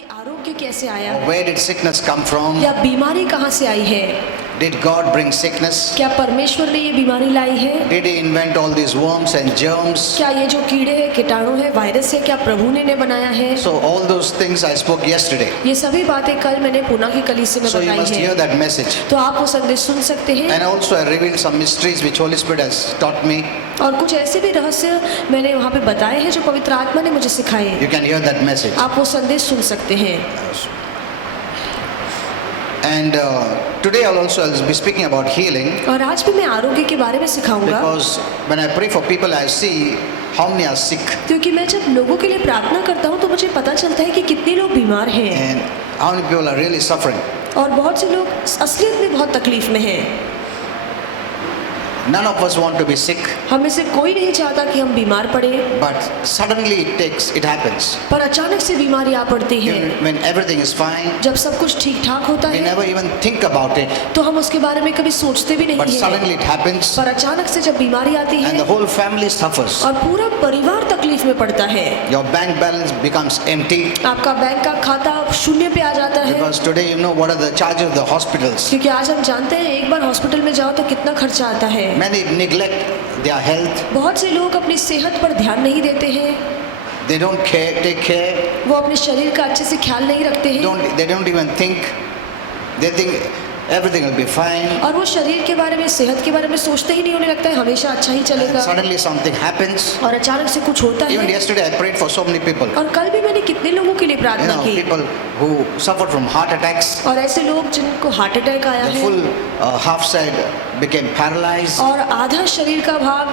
कि आरोग्य कैसे आया, Where did sickness come from? या बीमारी कहाँ से आई है, Did God bring sickness? क्या परमेश्वर ने ये बीमारी लाई है, Did He invent all these worms and germs? क्या ये जो कीड़े हैं, कीटाणु है, वायरस है, क्या प्रभु ने बनाया है। So all those things I spoke yesterday. ये सभी बातें कल मैंने पुना की कलीसिया में So you must बताई hear है, that message. तो आप वो संदेश सुन सकते हैं। And also I revealed some mysteries which Holy Spirit has taught me. और कुछ ऐसे भी रहस्य मैंने वहाँ पे बताए हैं जो पवित्र आत्मा ने मुझे सिखाए हैं। You can hear that message. आप वो संदेश सुन सकते हैं। And today I'll be speaking about healing, और आज भी मैं आरोग्य के बारे में सिखाऊंगा, because when I pray for people I see how many are sick क्योंकि मैं जब लोगों के लिए प्रार्थना करता हूँ तो मुझे पता चलता है कि कितने लोग बीमार हैं and how many people are really suffering. और बहुत से लोग असलियत में बहुत तकलीफ में हैं। None of us want to be sick, हम में से कोई नहीं चाहता कि हम बीमार पड़े, but suddenly it happens. पर अचानक से बीमारी आ पड़ती है। Even when everything is fine, जब सब कुछ ठीक ठाक होता we है never even think about it, तो हम उसके बारे में कभी सोचते भी but नहीं है, suddenly it happens पर अचानक से जब बीमारी आती and the है whole family suffers. और पूरा परिवार तकलीफ में पड़ता है। Your bank balance becomes empty, आपका बैंक का खाता शून्य पे आ जाता है, because today you know what are the charges of the hospitals. क्योंकि आज हम जानते हैं एक बार हॉस्पिटल में जाओ तो कितना खर्चा आता है। Many neglect their health. बहुत से लोग अपनी सेहत पर ध्यान नहीं देते हैं, They don't take care. वो अपने शरीर का अच्छे से ख्याल नहीं रखते हैं They don't even think. They think everything will be fine. और वो शरीर के बारे में, सेहत के बारे में सोचते ही नहीं, उन्हें लगता है हमेशा अच्छा ही चलेगा। Suddenly something happens. और अचानक से कुछ होता Even है। yesterday I prayed for so many people. और कल भी मैंने कितने लोगों के लिए You प्रार्थना know, की, people who suffered from heart attacks. और ऐसे लोग जिनको हार्ट अटैक आया The है full half side became paralyzed. और आधा शरीर का भाग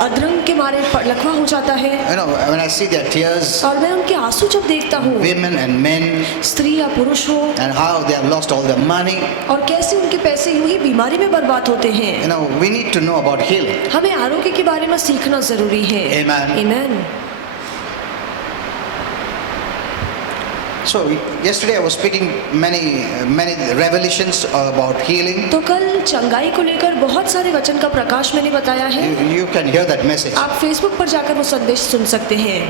अधरंग के मारे लकवा हो जाता है। You know, when I see their tears, और मैं उनके आंसू जब देखता हूँ, women and men, स्त्री या पुरुष हो, and how they have lost all their money. और कैसे उनके पैसे यूं ही बीमारी में बर्बाद होते हैं। You know, we need to know about healing. हमें आरोग्य के बारे में सीखना जरूरी है। Amen. Amen. So yesterday I was speaking many revelations about healing. तो कल चंगाई को लेकर बहुत सारे वचन का प्रकाश मैंने बताया है। You can hear that message. आप फेसबुक पर जाकर वो संदेश सुन सकते हैं।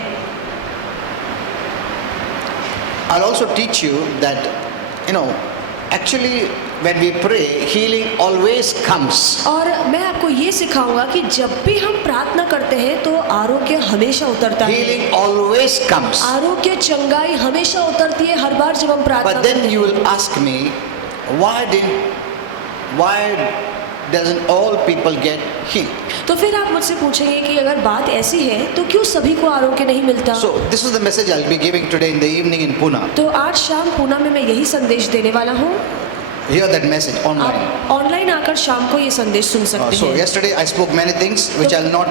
I'll also teach you that, you know, actually when we pray, healing always comes. और मैं आपको ये सिखाऊंगा कि जब भी हम प्रार्थना करते हैं तो आरोग्य हमेशा उतरता है। Healing always comes. आरोग्य चंगाई हमेशा उतरती है हर बार जब हम प्रार्थना But करते then हैं। you will ask me, why doesn't all people get healed? तो फिर आप मुझसे पूछेंगे कि अगर बात ऐसी है तो क्यों सभी को आरोग्य नहीं मिलता। So this is the message I'll be giving today in the evening in Pune. तो आज शाम पूना में मैं यही संदेश देने वाला हूँ। Hear that message online. आप ऑनलाइन आकर शाम को ये संदेश सुन सकते So हैं। yesterday I spoke many things which I'll not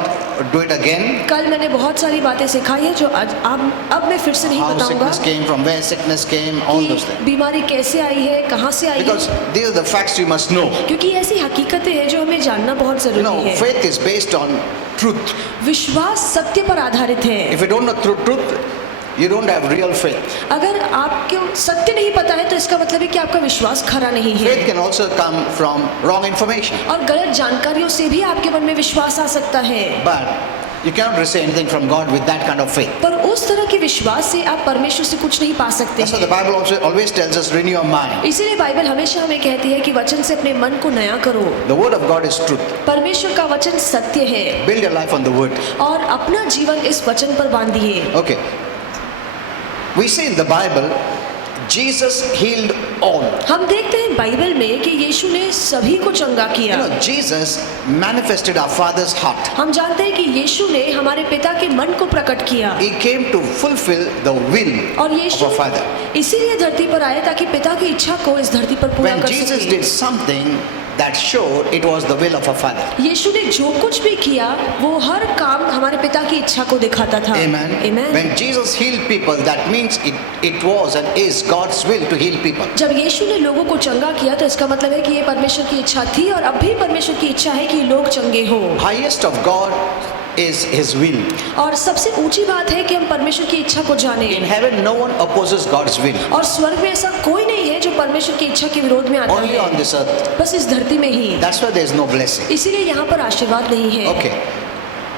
do it again. कल मैंने बहुत सारी बातें सिखाई है जो आज अब मैं फिर से नहीं How बताऊंगा sickness came, from where sickness came, all those कि things. बीमारी कैसे आई है, कहाँ से आई Because है, these are the facts you must know. क्योंकि ऐसी हकीकतें हैं जो हमें जानना बहुत You know, जरूरी है। faith is based on truth. विश्वास सत्य पर आधारित है। If you don't know truth, you don't have real faith. अगर आपको सत्य नहीं पता है तो इसका मतलब है कि आपका विश्वास खरा नहीं है। Faith can also come from wrong information. और गलत जानकारियों से भी आपके मन में विश्वास आ सकता है। But you cannot receive anything from God with that kind of faith. पर उस तरह के विश्वास से आप परमेश्वर से कुछ नहीं पा सकते That's why the हैं। Bible also always tells us, renew your mind. इसीलिए बाइबल हमेशा हमें कहती है कि वचन से अपने मन को नया करो। The word of God is truth. परमेश्वर का वचन सत्य है Build your life on the word. और अपना जीवन इस वचन पर बांधिए। Okay. We see in the Bible, Jesus healed all. हम देखते हैं बाइबल में कि यीशु ने सभी को चंगा You किया। know, Jesus manifested our Father's heart. हम जानते हैं कि यीशु ने हमारे पिता के मन को प्रकट किया He came to fulfill the will और of यीशु our Father. इसीलिए धरती पर आए ताकि पिता की इच्छा को इस धरती पर पूरा When कर Jesus सके। did something that showed it was the will of our Father. यीशु ने जो कुछ भी किया वो हर काम हमारे पिता की इच्छा को दिखाता था। Amen. Amen. When Jesus healed people, that means it was and is God's will to heal people. जब यीशु ने लोगों को चंगा किया तो इसका मतलब है कि ये परमेश्वर की इच्छा थी और अब भी परमेश्वर की इच्छा है कि लोग चंगे हो। Highest of God is His will. और सबसे ऊंची बात है कि हम परमेश्वर की इच्छा को जाने। In heaven, no one opposes God's will. और स्वर्ग में ऐसा कोई नहीं है जो परमेश्वर की इच्छा के विरोध में आता Only है। on this earth. बस इस धरती में ही। That's why there is no blessing. इसीलिए यहाँ पर आशीर्वाद नहीं है। Okay.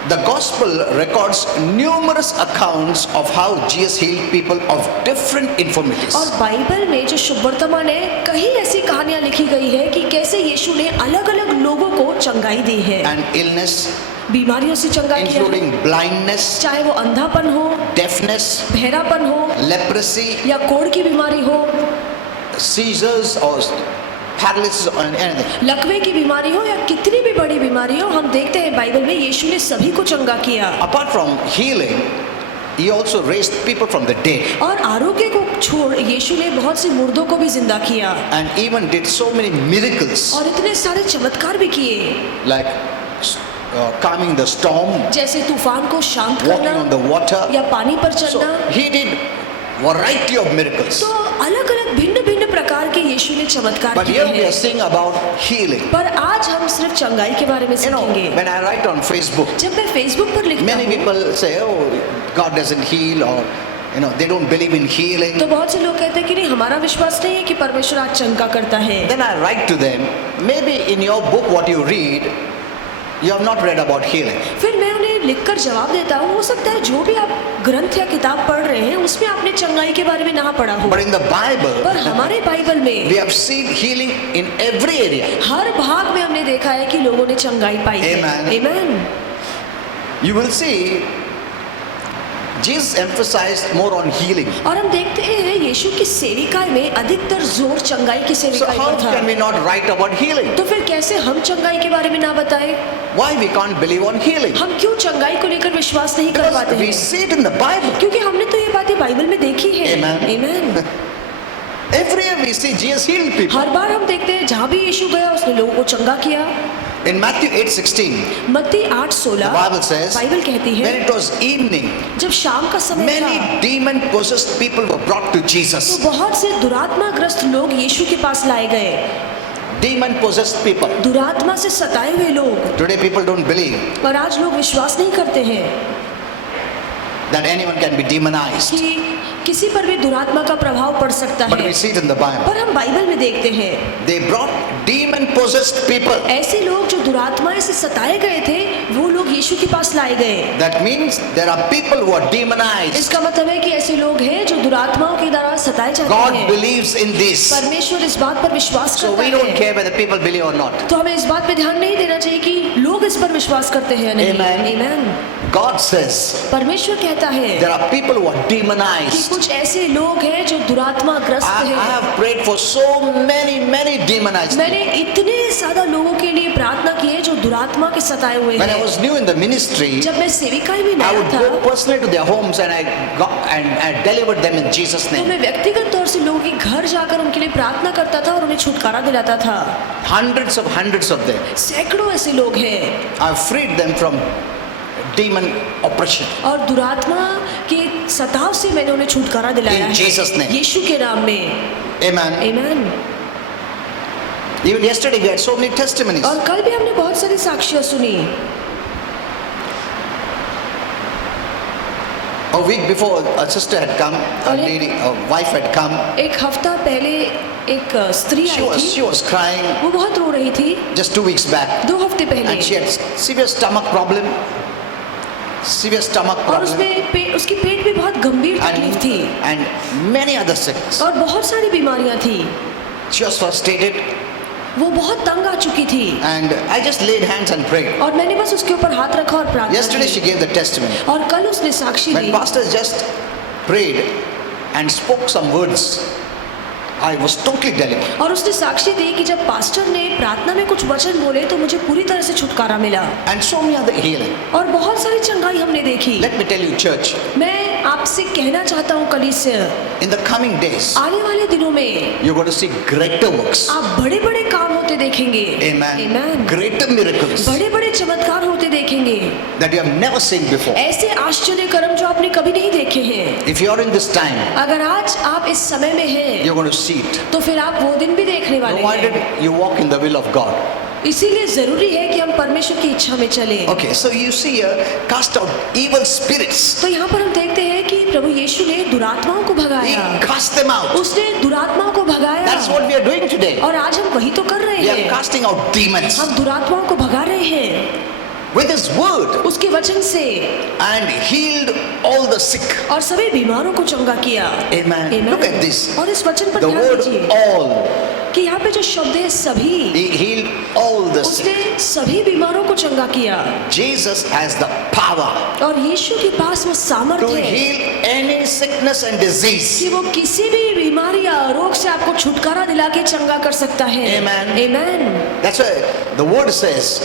The gospel records numerous accounts of how Jesus healed people of different infirmities. और बाइबल में जो शुभ वर्तमान है कई ऐसी कहानियां लिखी गई है कि कैसे यीशु ने अलग अलग लोगों को चंगाई दी है, And illness, बीमारियों से चंगा किया है, including blindness, चाहे वो अंधापन हो, deafness, बहरापन हो leprosy, या कोढ़ की बीमारी हो, seizures or paralysis or anything. लकवे की बीमारी हो या कितनी भी बड़ी बीमारी हो, हम देखते हैं बाइबल में यीशु ने सभी को चंगा किया। Apart from healing, he also raised people from the dead और आरोग्य को छोड़ यीशु ने बहुत से मुर्दों को भी जिंदा किया and even did so many miracles और इतने सारे चमत्कार भी किए, like calming the storm, जैसे तूफान को शांत walking on करना the water. या पानी पर So चलना। he did variety of miracles. तो अलग अलग भिन्न भिन्न प्रकार के यीशु ने चमत्कार But किए here we are हैं। seeing about healing. पर आज हम सिर्फ चंगाई के बारे में You know, सीखेंगे। when I write on Facebook, जब मैं फेसबुक पर लिखता many हूँ people say, oh, God doesn't heal, or they don't believe in healing. तो बहुत से लोग कहते हैं कि नहीं, हमारा विश्वास नहीं है कि परमेश्वर आज चंगा करता है। Then I write to them, maybe in your book what you read, you have not read about healing. फिर मैं उन्हें लिखकर जवाब देता हूँ, हो सकता है जो भी आप ग्रंथ या किताब पढ़ रहे हैं उसमें आपने चंगाई के बारे में ना पढ़ा हो, But in the Bible, पर हमारे बाइबल we में have seen healing in every area. हर भाग में हमने देखा है कि लोगों ने चंगाई पाई है। Amen. Amen. You will see Jesus emphasized more on healing. और हम देखते हैं यीशु की सेविकाई में अधिकतर जोर चंगाई की So सेविकाई how पर था। can we not write about healing? तो फिर कैसे हम चंगाई के बारे में ना बताएं? Why we can't believe on healing? हम क्यों चंगाई को लेकर विश्वास नहीं कर Because पाते we हैं? see it in the Bible. क्योंकि हमने तो ये बातें बाइबल में देखी है। Amen. Amen. Everywhere we see Jesus healed people. हर बार हम देखते हैं जहाँ भी यीशु गया उसने लोगों को चंगा किया। In Matthew 8:16, मत्ती the 8:16 Bible says, बाइबल कहती है when it was evening, जब शाम का समय many था demon-possessed people were brought to तो Jesus. बहुत से दुरात्माग्रस्त लोग यीशु के पास लाए गए। Demon-possessed people. दुरात्मा से सताए हुए लोग। Today people don't believe और आज लोग विश्वास नहीं करते हैं that anyone can be demonized. कि किसी पर भी दुरात्मा का प्रभाव पड़ सकता But है, we see it in the Bible. पर हम बाइबल में देखते हैं They brought demon-possessed people. ऐसे लोग जो दुरात्माएं से सताए गए थे वो लोग यीशु के पास लाए गए। That means there are people who are demonized. इसका मतलब है कि ऐसे लोग हैं जो दुरात्माओं के द्वारा सताए जाते God हैं। believes in this. परमेश्वर इस बात पर विश्वास So करता we don't है, care whether people believe or not. तो हमें इस बात पे ध्यान नहीं देना चाहिए कि लोग इस पर विश्वास करते हैं या नहीं। Amen. Amen. God says परमेश्वर कहता है there are people who are कि demonized. कुछ ऐसे लोग हैं जो दुरात्माग्रस्त I हैं। have prayed for so many demonized people. मैंने इतने ज्यादा लोगों के लिए प्रार्थना की है जो दुरात्मा के सताए हुए When I हैं। was new in the ministry, जब मैं सेविकाई में I नया would था go personally to their homes and I delivered them in Jesus' तो name. मैं व्यक्तिगत तौर से लोगों के घर जाकर उनके लिए प्रार्थना करता था और उन्हें छुटकारा दिलाता था। Hundreds of them. सैकड़ों ऐसे लोग हैं I've freed them from demon oppression. और दुरात्मा के सताव से मैंने उन्हें छुटकारा दिलाया In है Jesus' name. यीशु के नाम में। Amen. Amen. Even yesterday we had so many testimonies. और कल भी हमने बहुत सारी साक्ष्य सुनी। A week before, a sister had come, a wife had come. एक हफ्ता पहले एक स्त्री आई थी, She was crying वो बहुत रो रही थी just 2 weeks back. 2 हफ्ते पहले And she had severe stomach problem. Severe stomach और problem. उसमें उसकी पेट में बहुत गंभीर तकलीफ थी And many other sickness. और बहुत सारी बीमारियां थी। She was frustrated. वो बहुत तंग आ चुकी थी And I just laid hands and prayed. और मैंने बस उसके ऊपर हाथ रखा और प्रार्थना Yesterday she की। gave the testimony. और कल उसने साक्षी When the pastor just prayed and spoke some words, I was totally delivered. और उसने साक्षी दी कि जब पास्टर ने प्रार्थना में कुछ वचन बोले तो मुझे पूरी तरह से छुटकारा मिला And so many other healing. और बहुत सारी चंगाई हमने देखी। Let me tell you, church, मैं आपसे कहना चाहता हूँ कलीसिया, in the coming days, आने वाले दिनों में you're going to see greater works. आप बड़े बड़े काम होते देखेंगे। Amen. Amen. Greater miracles बड़े बड़े चमत्कार होते देखेंगे, that you have never seen before. ऐसे आश्चर्य कर्म जो आपने कभी नहीं देखे हैं। If you are in this time, अगर आज आप इस समय में हैं you're going to see it. तो फिर आप वो दिन भी देखने वाले Provided हैं। you walk in the will of God. इसीलिए जरूरी है कि हम परमेश्वर की इच्छा में चलें। Okay, so you see here, cast out evil spirits. तो यहाँ पर हम देखते हैं कि प्रभु यीशु ने दुरात्माओं को He भगाया, cast them out. उसने दुरात्माओं को भगाया। That's what we are doing today. और आज हम वही तो कर रहे We are हैं, casting out demons हम दुरात्माओं को भगा रहे हैं with His word. उसके वचन से and healed all the sick. और सभी बीमारों को चंगा किया। Amen. Amen. Look at this. और इस वचन पर The ध्यान word दीजिए all. कि यहाँ पे जो शब्द है सभी, He healed all the sick. उसने सभी बीमारों को चंगा किया। Jesus has the power और यीशु के पास वो to सामर्थ्य है heal any sickness and disease. कि वो किसी भी बीमारी या रोग से आपको छुटकारा दिला के चंगा कर सकता है। Amen. Amen. That's why the word says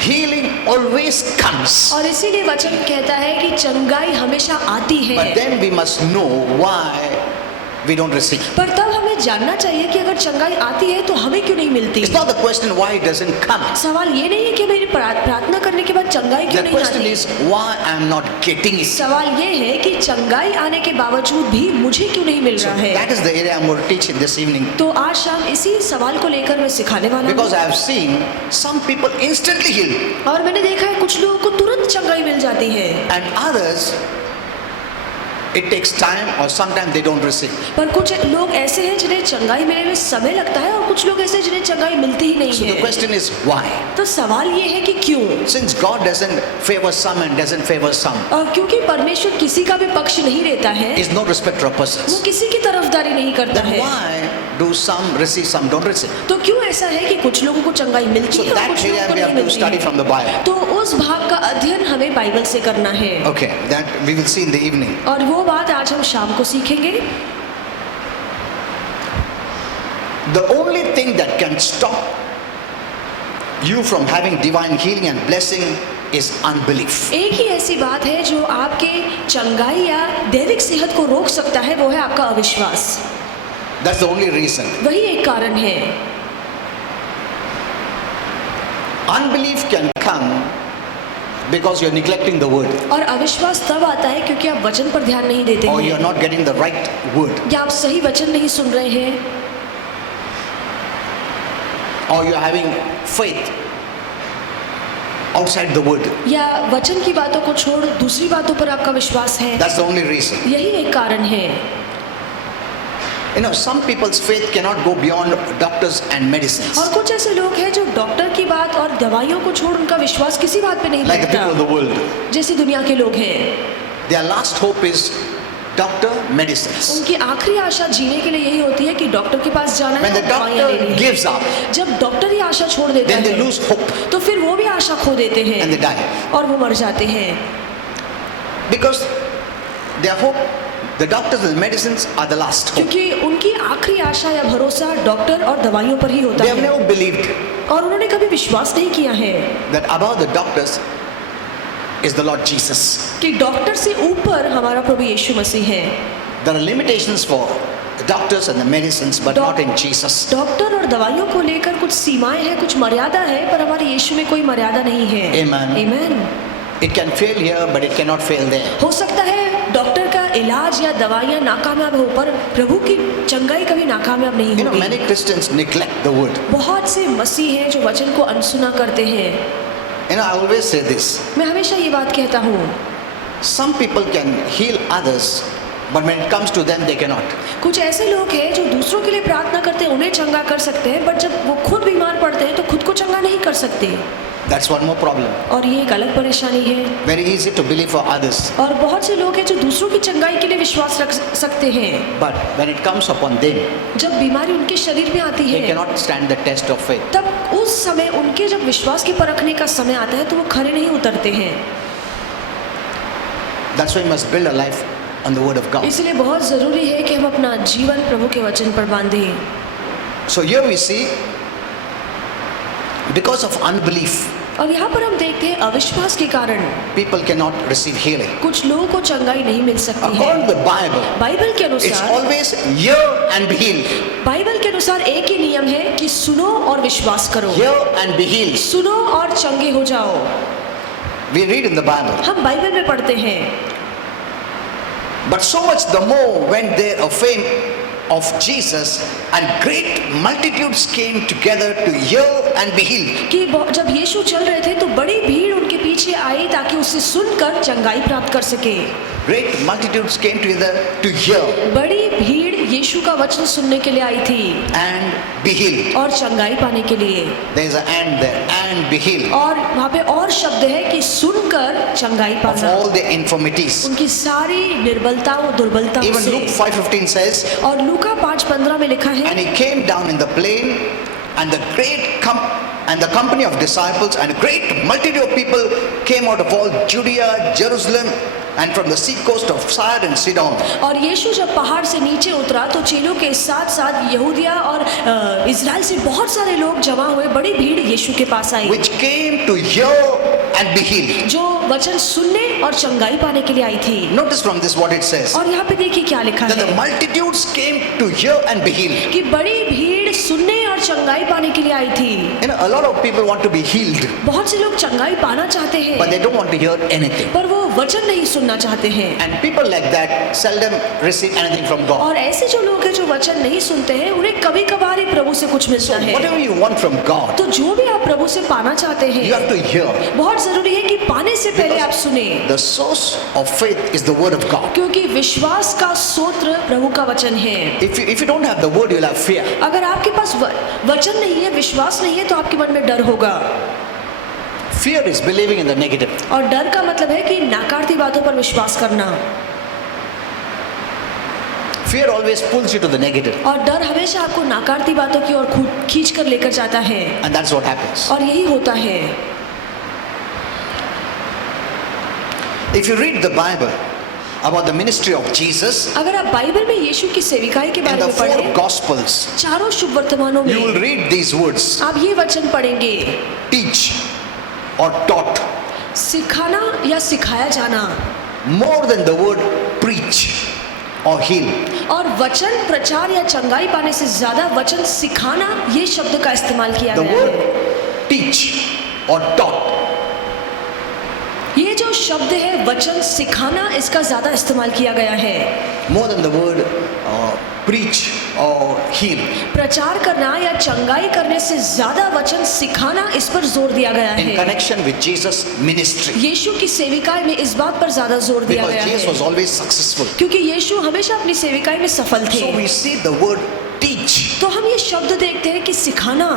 healing always comes. और इसीलिए वचन कहता है कि चंगाई हमेशा आती है। But then we must know why we don't receive. पर तब हमें जानना चाहिए कि अगर चंगाई आती है तो हमें क्यों नहीं मिलती। It's not the question why it doesn't come. सवाल ये नहीं है कि मेरी प्रार्थना करने के बाद चंगाई क्यों The नहीं question आती। is why I'm not getting it. सवाल ये है कि चंगाई आने के बावजूद भी मुझे क्यों नहीं मिल So रहा है। that is the area I'm going to teach in this evening. तो आज शाम इसी सवाल को लेकर मैं सिखाने वाला Because हूँ। I have seen some people instantly healed और मैंने देखा है कुछ लोगों को तुरंत चंगाई मिल जाती है, and others it takes time or sometimes they don't receive. पर कुछ लोग ऐसे हैं जिन्हें चंगाई मिलने में समय लगता है और कुछ लोग ऐसे हैं जिन्हें चंगाई मिलती ही नहीं So the है। question is why? तो सवाल ये है कि क्यों। Since God doesn't favor some and doesn't favor some, और क्योंकि परमेश्वर किसी का भी पक्ष नहीं लेता है, is no respecter of वो persons. किसी की तरफदारी नहीं करता Then है, why do some receive, some don't receive? तो क्यों ऐसा है कि कुछ लोगों को चंगाई मिलती So है और that कुछ लोगों area को we नहीं have to मिलती study है। from the Bible. तो उस भाग का अध्ययन हमें बाइबल से करना है Okay, that we will see in the evening. और वो बात आज हम शाम को सीखेंगे। The only thing that can stop you from having divine healing and blessing is unbelief. एक ही ऐसी बात है जो आपके चंगाई या दैविक सेहत को रोक सकता है, वो है आपका अविश्वास। That's the only reason. वही एक कारण है। Unbelief can come because you're neglecting the word और अविश्वास तब आता है क्योंकि आप वचन पर ध्यान नहीं देते or you're हैं not getting the right word या आप सही वचन नहीं सुन रहे हैं or you're having faith outside the word. या वचन की बातों को छोड़ दूसरी बातों पर आपका विश्वास है। That's the only reason. यही एक कारण है। You know, some people's faith cannot go beyond doctors and medicines. और कुछ ऐसे लोग हैं जो डॉक्टर की बात और दवाइयों को छोड़ उनका विश्वास किसी बात पे नहीं Like the people of बैठता, the world. जैसी दुनिया के लोग हैं। Their last hope is doctor, medicines. उनकी आखिरी आशा जीने के लिए यही होती है कि डॉक्टर के पास जाना When है the और दवाइयाँ doctor लेनी है। gives up, जब डॉक्टर ही आशा छोड़ देता then they है lose hope तो फिर वो भी आशा खो देते हैं and they die. और वो मर जाते हैं Because their hope, the doctors and the medicines are the last hope. क्योंकि उनकी आखिरी आशा या भरोसा डॉक्टर और दवाइयों पर ही होता They have है never believed और उन्होंने कभी विश्वास नहीं किया है that above the doctors is the Lord Jesus. कि डॉक्टर से ऊपर हमारा प्रभु यीशु मसीह है। There are limitations for the doctors and the medicines, but not in Jesus. Doctor और दवाइयों को लेकर कुछ सीमाएं हैं, कुछ मर्यादा है, पर हमारे यीशु में कोई मर्यादा नहीं है। Amen. Amen. It can fail here, but it cannot fail there. हो सकता है डॉक्टर का इलाज या दवाइयाँ नाकामयाब हो, पर प्रभु की चंगाई कभी नाकामयाब नहीं You know, होगी। many Christians neglect the word. बहुत से मसीह हैं जो वचन को अनसुना करते हैं। You know, I always say this. मैं हमेशा ये बात कहता हूँ, Some people can heal others, but when it comes to them, they cannot. कुछ ऐसे लोग हैं जो दूसरों के लिए प्रार्थना करते हैं, उन्हें चंगा कर सकते हैं, बट जब वो खुद बीमार पड़ते हैं तो खुद को चंगा नहीं कर सकते। That's one more problem. और ये एक अलग परेशानी है। Very easy to believe for others, और बहुत से लोग हैं जो दूसरों की चंगाई के लिए विश्वास रख सकते हैं, but when it comes upon them, जब बीमारी उनके शरीर में आती they है cannot stand the test of faith. तब उस समय उनके जब विश्वास की परखने का समय आता है तो वो खरे नहीं उतरते हैं। That's why we must build a life on the word of God. इसलिए बहुत ज़रूरी है कि हम अपना जीवन प्रभु के वचन पर बांधें। So here we see, because of unbelief, और यहाँ पर हम देखते हैं अविश्वास के कारण people cannot receive healing. कुछ लोगों को चंगाई नहीं मिल सकती है। According to the Bible, Bible के it's अनुसार always hear and be healed. Bible के अनुसार एक ही नियम है कि सुनो और विश्वास करो। Hear and be healed. सुनो और चंगे हो जाओ। We read in the Bible. हम बाइबल में पढ़ते हैं, But so much the more when there a fame of Jesus and great multitudes came together to hear and be healed. कि जब यीशु चल रहे थे तो बड़ी भीड़ उनके पीछे आई ताकि उससे सुनकर चंगाई प्राप्त कर सके। Great multitudes came together to hear बड़ी भीड़ यीशु का वचन सुनने के लिए आई थी and be healed. और चंगाई पाने के लिए। There is an and there, and be healed और वहाँ पे और शब्द है कि सुनकर चंगाई of पाना, all their infirmities. उनकी सारी निर्बलताओं दुर्बलताओं Even से। Luke 5:15 says, और लूका 5:15 में लिखा है, and he came down in the plain, and the company of disciples and a great multitude of people came out of all Judea, Jerusalem, and from the sea coast of Tyre and Sidon. और यीशु जब पहाड़ से नीचे उतरा तो चेलों के साथ साथ यहूदिया और इज़राइल से बहुत सारे लोग जमा हुए, बड़ी भीड़ यीशु के पास आई, Which came to hear and be healed. जो वचन सुनने और चंगाई पाने के लिए आई थी। Notice from this what it says. और यहाँ पे देखिए क्या लिखा That the है multitudes came to hear and be healed. कि बड़ी भीड़ सुनने और चंगाई पाने के लिए आई थी। You know, a lot of people want to be healed, बहुत से लोग चंगाई पाना चाहते हैं, but they don't want to hear anything. पर वो वचन नहीं सुनना चाहते हैं। And people like that seldom receive anything from God. और ऐसे जो लोग हैं जो वचन नहीं सुनते हैं, उन्हें कभी कभार ही प्रभु से कुछ मिलता है। Whatever you want from God, तो जो भी आप प्रभु से पाना चाहते you हैं, have to hear. बहुत जरूरी है कि पाने से पहले आप सुने, The source of faith is the word of God. क्योंकि विश्वास का स्रोत प्रभु का वचन है। If you don't have the word, you'll have fear. अगर आपके पास वचन नहीं है, विश्वास नहीं है, तो आपके मन में डर होगा। Fear is believing in the negative. और डर का मतलब है कि नाकारती बातों पर विश्वास करना। Fear always pulls you to the negative, और डर हमेशा आपको नाकारती बातों की ओर खींच कर लेकर जाता है, and that's what happens. और यही होता है। If you read the Bible about the ministry of Jesus अगर आप बाइबल में यीशु की सेविकाई के in बारे the में 4 पढ़ें, Gospels, चारों शुभ वर्तमानों you will में read these words: आप ये वचन पढ़ेंगे, teach or taught, सिखाना या सिखाया जाना, more than the word preach or heal. और वचन प्रचार या चंगाई पाने से ज्यादा वचन सिखाना ये शब्द का इस्तेमाल किया The गया word है। teach or taught, ये जो शब्द है वचन सिखाना, इसका ज्यादा इस्तेमाल किया गया है, more than the word preach or heal. प्रचार करना या चंगाई करने से ज्यादा वचन सिखाना, इस पर जोर दिया गया In है। connection with Jesus' ministry, यीशु की सेविकाई में इस बात पर ज्यादा जोर दिया because गया Jesus was है, always successful. क्योंकि यीशु हमेशा अपनी सेविकाई में सफल थे। So we see the word teach. तो हम ये शब्द देखते हैं कि सिखाना,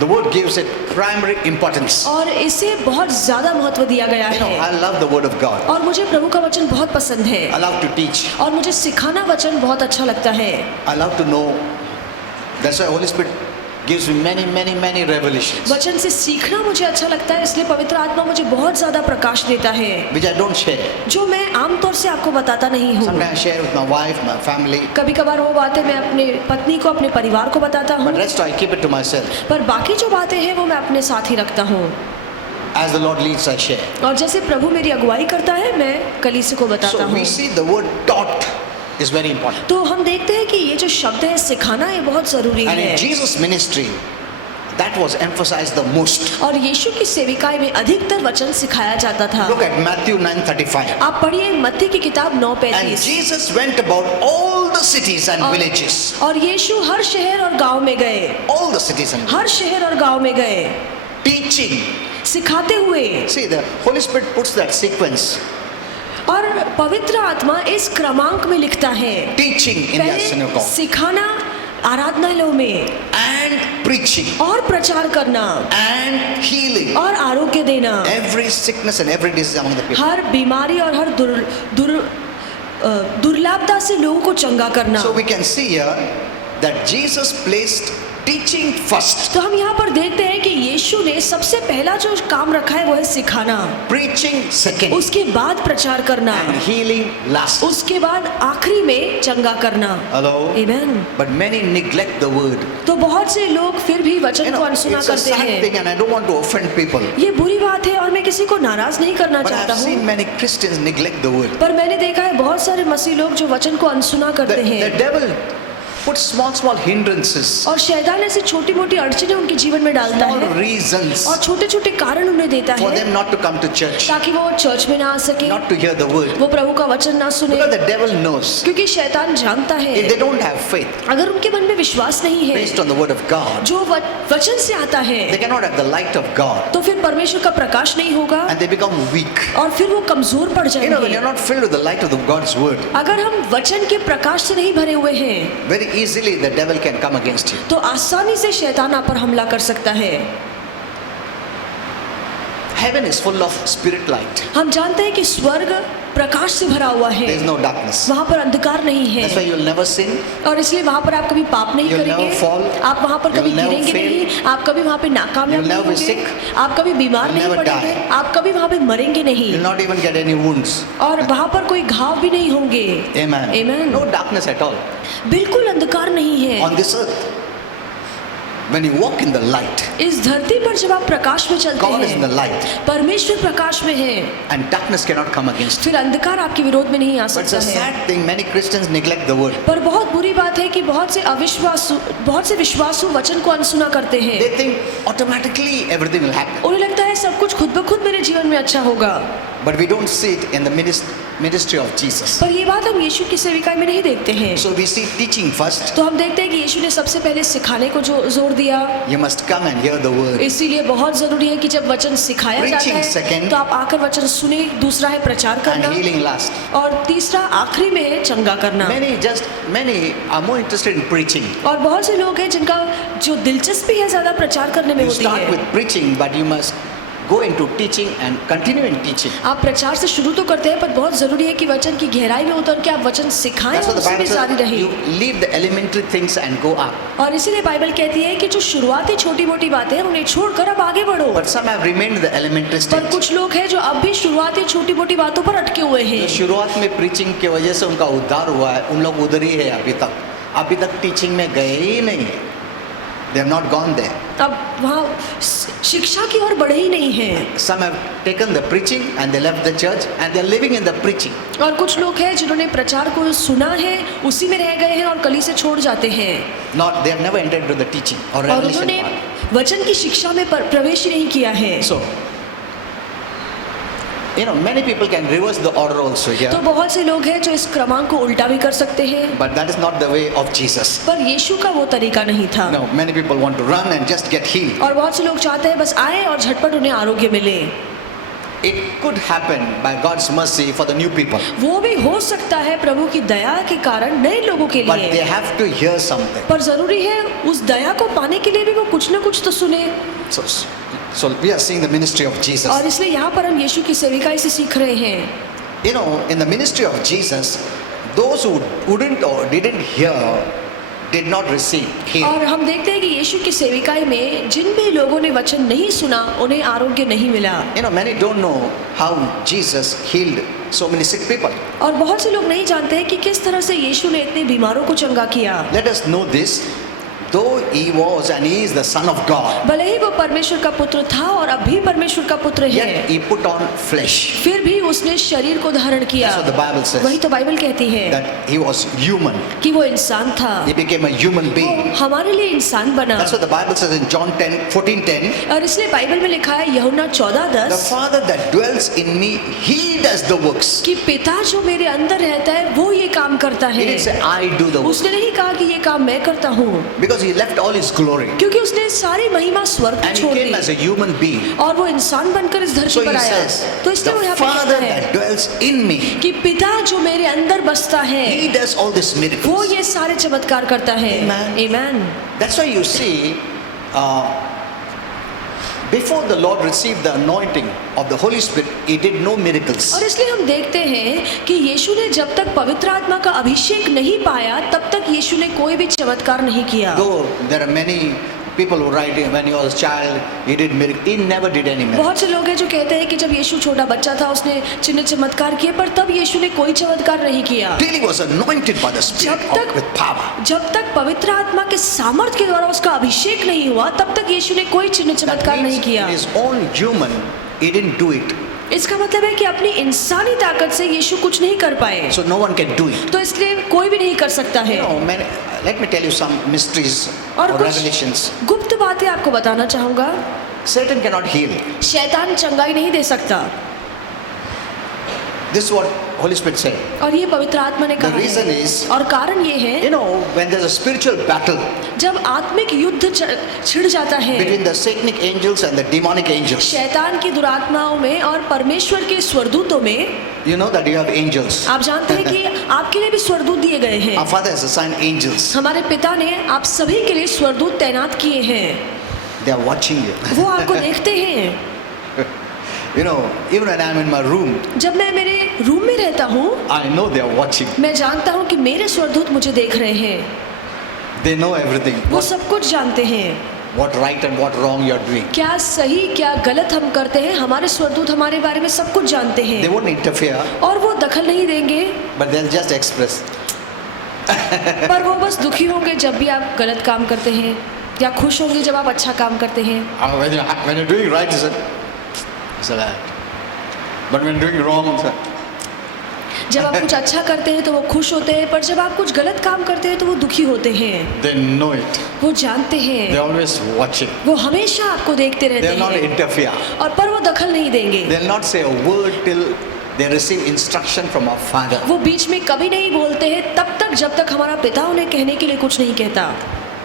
The word gives it primary importance. और इसे बहुत ज्यादा महत्व दिया गया You know, है। I love the word of God. और मुझे प्रभु का वचन बहुत पसंद है, I love to teach. और मुझे सिखाना वचन बहुत अच्छा लगता है। I love to know. That's why Holy Spirit gives me many revelations, वचन से सीखना मुझे अच्छा लगता है, इसलिए पवित्र आत्मा मुझे बहुत ज्यादा प्रकाश देता है, which I don't share. जो मैं आमतौर से आपको बताता नहीं हूँ। Sometimes I share with my wife, my family, कभी कभार वो बातें मैं अपने पत्नी को, अपने परिवार को बताता हूँ, but rest I keep it to myself. पर बाकी जो बातें हैं वो मैं अपने साथ ही रखता हूँ, As the Lord leads, I share. और जैसे प्रभु मेरी अगुवाई करता है, मैं कलीसिया को बताता So हूँ। we see the word taught is very important. तो हम देखते हैं कि ये जो शब्द है सिखाना, ये बहुत जरूरी And in है, Jesus' ministry, that was emphasized the most. और यीशु की सेविकाई में अधिकतर वचन सिखाया जाता था। Look at Matthew 9:35. आप पढ़िए मत्ती की किताब And 9:35। Jesus went about all the cities and villages. और यीशु हर शहर और गांव में गए, All the cities and हर शहर और गांव में गए, teaching. सिखाते हुए। See, the Holy Spirit puts that sequence. और पवित्र आत्मा इस क्रमांक में लिखता है, Teaching in their पहले synagogue सिखाना आराधनालयों में, and preaching और प्रचार करना, and healing और आरोग्य देना, every sickness and every disease among the people. हर बीमारी और हर दुर्लभता से लोगों को चंगा करना। So we can see here that Jesus placed teaching first, तो हम यहाँ पर देखते हैं कि यीशु ने सबसे पहला जो काम रखा है वो है सिखाना, preaching second, उसके बाद प्रचार करना, and healing last. उसके बाद आखिरी में चंगा करना। Hello? Amen। But many neglect the word. तो बहुत से लोग फिर भी You वचन को know, अनसुना it's a करते sad हैं। thing and I don't want to offend people. ये बुरी बात है और मैं किसी को नाराज नहीं करना But चाहता I've हूँ, seen many Christians neglect the word. पर मैंने देखा है बहुत सारे मसीह लोग जो वचन को अनसुना करते The हैं। devil puts small hindrances, और शैतान ऐसी छोटी मोटी अड़चनें उनके जीवन में डालता small है reasons और छोटे छोटे कारण उन्हें देता for है them not to come to church, ताकि वो चर्च में ना आ सके, not to hear the word. वो प्रभु का वचन ना सुने, Because the devil knows क्योंकि शैतान जानता if है they don't have faith अगर उनके मन में विश्वास नहीं है based on the word of God, जो वचन से आता they है, cannot have the light of God तो फिर परमेश्वर का प्रकाश नहीं होगा and they become weak. और फिर वो कमजोर पड़ You know, when you're जाएंगे। not filled with the light of the God's word, अगर हम वचन के प्रकाश से नहीं भरे हुए हैं very easily the devil can come against you. तो आसानी से शैतान आप पर हमला कर सकता है। Heaven is full of spirit light. हम जानते हैं कि स्वर्ग प्रकाश से भरा हुआ है, There is no darkness. वहाँ पर अंधकार नहीं That's why है you'll never sin. और इसलिए वहाँ पर आप कभी पाप नहीं You'll करेंगे, never fall. आप वहाँ पर कभी You'll never गिरेंगे fail. नहीं, आप कभी वहाँ पे नाकामयाब You'll नहीं never be होंगे, sick. आप कभी बीमार You'll नहीं never पड़ेंगे, die. आप कभी वहाँ पे मरेंगे नहीं You'll not even get any wounds. और वहाँ पर कोई घाव भी नहीं होंगे। Amen. Amen. No darkness at all. बिल्कुल अंधकार नहीं है। On this earth, when you walk in the light, इस धरती पर जब आप प्रकाश में चलते God is in the हैं, light परमेश्वर प्रकाश में है, and darkness cannot come against you. फिर अंधकार आपके विरोध में नहीं आ But it's a सकता है। sad thing, many Christians neglect the word. पर बहुत बुरी बात है कि बहुत से विश्वासु वचन को अनसुना करते हैं। They think automatically everything will happen. उन्हें लगता है सब कुछ खुद ब खुद मेरे जीवन में अच्छा होगा, But we don't see it in the ministry of Jesus. पर ये बात हम यीशु की सेविकाई में नहीं देखते हैं। So we see teaching first. तो हम देखते हैं कि यीशु ने सबसे पहले सिखाने को जो जोर दिया, You must come and hear the word. इसीलिए बहुत जरूरी है कि जब वचन सिखाया जाता Preaching है second. तो आप आकर वचन सुने। दूसरा है प्रचार And करना healing last. और तीसरा आखिरी में है चंगा करना। Many are more interested in preaching. और बहुत से लोग हैं जिनका जो दिलचस्पी है ज्यादा प्रचार करने में You होती start है। with preaching, but you must go into teaching and continue in teaching. आप प्रचार से शुरू तो करते हैं पर बहुत जरूरी है कि वचन की गहराई में उतर के आप वचन सिखाएं That's और what the उसमें Bible जारी says. रहे। You leave the elementary things and go up. और इसीलिए बाइबल कहती है कि जो शुरुआती छोटी मोटी बातें हैं उन्हें छोड़कर अब आगे बढ़ो। But some have remained in the elementary पर stage. कुछ लोग हैं जो अब भी शुरुआती छोटी मोटी बातों पर अटके हुए हैं। तो शुरुआत में preaching की वजह से उनका उद्धार हुआ है, उन लोग उधर ही है अभी तक teaching में गए ही नहीं है. They have not gone there. अब वहाँ शिक्षा की ओर बढ़े ही नहीं हैं। Some have taken the preaching and they left the church and they are living in the preaching. और कुछ लोग हैं जिन्होंने प्रचार को सुना है उसी में रह गए हैं और कली से छोड़ जाते हैं Not they have never entered into the teaching or और revelation उन्होंने part. वचन की शिक्षा में प्रवेश ही नहीं किया है। So, many people can reverse the order also here, तो बहुत से लोग हैं जो इस क्रमांक को उल्टा भी कर सकते हैं, but that is not the way of Jesus. पर यीशु का वो तरीका नहीं था। No, many people want to run and just get healed. और बहुत से लोग चाहते हैं बस आए और झटपट उन्हें आरोग्य मिले। It could happen by God's mercy for the new people, वो भी हो सकता है प्रभु की दया के कारण नए लोगों के but they लिए, have to hear something. पर जरूरी है उस दया को पाने के लिए भी वो कुछ ना कुछ तो सुने। So we are seeing the ministry of Jesus. और इसलिए यहाँ पर हम यीशु की सेविकाई से सीख रहे हैं। In the ministry of Jesus, those who wouldn't or didn't hear did not receive healing. और हम देखते हैं कि यीशु की सेविकाई में जिन भी लोगों ने वचन नहीं सुना उन्हें आरोग्य नहीं मिला। Many don't know how Jesus healed so many sick people. और बहुत से लोग नहीं जानते हैं कि किस तरह से यीशु ने इतने बीमारों को चंगा किया। Let us know this. Though he was and he is the Son of God, भले ही वो परमेश्वर का पुत्र था और अब भी परमेश्वर का पुत्र yet है, he put on flesh. फिर भी उसने शरीर को धारण किया। That's what the Bible says. वही तो बाइबल कहती है That he was human. कि वो इंसान था, He became a human वो being. हमारे लिए इंसान बना। That's what the Bible says in John 14:10. और इसलिए बाइबल में लिखा है यूहन्ना The 14:10 Father that dwells in me, he does the works. कि पिता जो मेरे अंदर रहता है वो ये काम करता He है। didn't say I do the works, उसने नहीं कहा कि ये काम मैं करता हूँ, because he left all his glory क्योंकि उसने सारी महिमा स्वर्ग and को he छोड़ came as the a human being. और वो इंसान बनकर इस So धरती he पर आया। says, तो इसलिए वो the यहाँ पे Father कहता है that dwells in me, कि पिता जो मेरे अंदर बसता है he does all these वो miracles. ये सारे चमत्कार करता है। Amen. Amen. That's why you see, before the Lord received the anointing of the Holy Spirit, he did no miracles. और इसलिए हम देखते हैं कि यीशु ने जब तक पवित्र आत्मा का अभिषेक नहीं पाया तब तक यीशु ने कोई भी चमत्कार नहीं किया। Though there are many people who write when he was a child, he did miracles. He never did any miracles. बहुत से लोग हैं जो कहते हैं कि जब यीशु छोटा बच्चा था उसने चिन्ह चमत्कार किए, पर तब यीशु ने कोई चमत्कार नहीं किया। Till he was anointed by the Spirit जब तक- with power. जब तक पवित्र आत्मा के सामर्थ के द्वारा उसका अभिषेक नहीं हुआ तब तक यीशु ने कोई चिन्ह That चमत्कार means नहीं किया। in his own human, he didn't do it. इसका मतलब है कि अपनी इंसानी ताकत से यीशु कुछ नहीं कर पाए, So no one can do it. तो इसलिए कोई भी नहीं कर सकता है। Let me tell you some mysteries or और कुछ revelations. गुप्त बातें आपको बताना चाहूंगा। Satan cannot heal. शैतान चंगाई नहीं दे सकता, This is what Holy Spirit said. और ये पवित्र आत्मा ने कहा reason है। is- और कारण ये है, When there's a spiritual battle जब आत्मिक युद्ध छिड़ जाता है between the satanic angels and the demonic angels, शैतान की दुरात्माओं में और परमेश्वर के स्वरदूतों में, you know that you have angels. आप जानते हैं कि आपके लिए भी स्वरदूत दिए गए हैं। Our Father has assigned angels. हमारे पिता ने आप सभी के लिए स्वरदूत तैनात किए हैं, They are watching you. वो आपको देखते हैं। Even when I'm in my room, जब मैं मेरे रूम में रहता हूँ, I know they are watching. मैं जानता हूँ कि मेरे स्वरदूत मुझे देख रहे हैं, They know everything. वो सब कुछ जानते हैं, What right and what wrong you are doing. क्या सही क्या गलत हम करते हैं। हमारे स्वरदूत हमारे बारे में सब कुछ जानते They हैं, won't interfere, और वो दखल नहीं देंगे, but they'll just express. पर वो बस दुखी होंगे जब भी आप गलत काम करते हैं, या खुश होंगे जब आप अच्छा काम करते हैं। When you're doing right, it's alright. But when you're doing wrong, जब आप कुछ अच्छा करते हैं तो वो खुश होते हैं, पर जब आप कुछ गलत काम करते हैं तो वो दुखी होते हैं। they know it. वो जानते हैं, They're always watching. वो हमेशा आपको देखते रहते They'll not हैं, interfere. और पर वो दखल नहीं देंगे। They'll not say a word till they receive instruction from our Father. वो बीच में कभी नहीं बोलते हैं तब तक जब तक हमारा पिता उन्हें कहने के लिए कुछ नहीं कहता।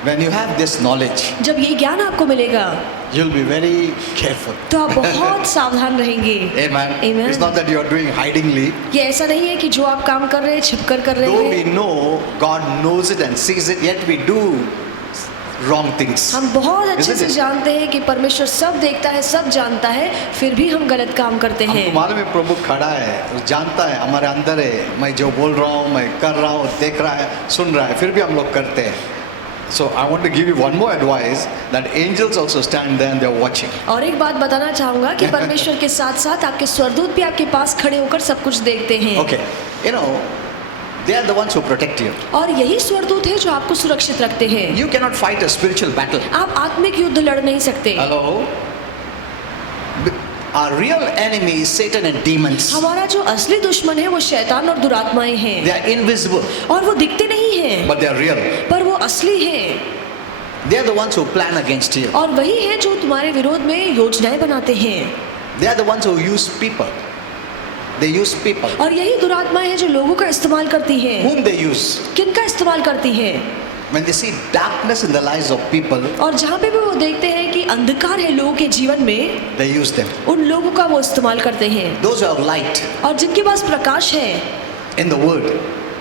When you have this knowledge, जब ये ज्ञान आपको मिलेगा you'll be very careful. तो आप बहुत सावधान रहेंगे। Amen. Amen. It's not that you are doing hidingly. ये ऐसा नहीं है कि जो आप काम कर रहे हैं छिपकर कर रहे Though we हैं। know God knows it and sees it, yet we do wrong things. हम बहुत अच्छे Isn't से it? जानते हैं कि परमेश्वर सब देखता है, सब जानता है, फिर भी हम गलत काम करते हैं। हमको मालूम है प्रभु खड़ा है, वो जानता है, हमारे अंदर है, मैं जो बोल रहा हूँ, मैं कर रहा हूँ, देख रहा है, सुन रहा है, फिर भी हम लोग करते हैं. So I want to give you one more advice that angels also stand there and they're watching. और एक बात बताना चाहूंगा कि परमेश्वर के साथ साथ आपके स्वरदूत भी आपके पास खड़े होकर सब कुछ देखते हैं। Okay, they are the ones who protect you. और यही स्वरदूत है जो आपको सुरक्षित रखते हैं। You cannot fight a spiritual battle. आप आत्मिक युद्ध लड़ नहीं सकते। Hello? Our real enemy is Satan and demons. हमारा जो असली दुश्मन है वो शैतान और दुरात्माएं हैं, They are invisible, और वो दिखते नहीं हैं, but they are real. पर वो असली हैं। They are the ones who plan against you. और वही है जो तुम्हारे विरोध में योजनाएं बनाते हैं। They are the ones who use people. They use people. और यही दुरात्माएं हैं जो लोगों का इस्तेमाल करती हैं। Whom they use? किनका इस्तेमाल करती हैं? When they see darkness in the lives of people, और जहाँ पे भी वो देखते हैं कि अंधकार है लोगों के जीवन में, they use them. उन लोगों का वो इस्तेमाल करते हैं। Those who have light और जिनके पास प्रकाश है, in the word,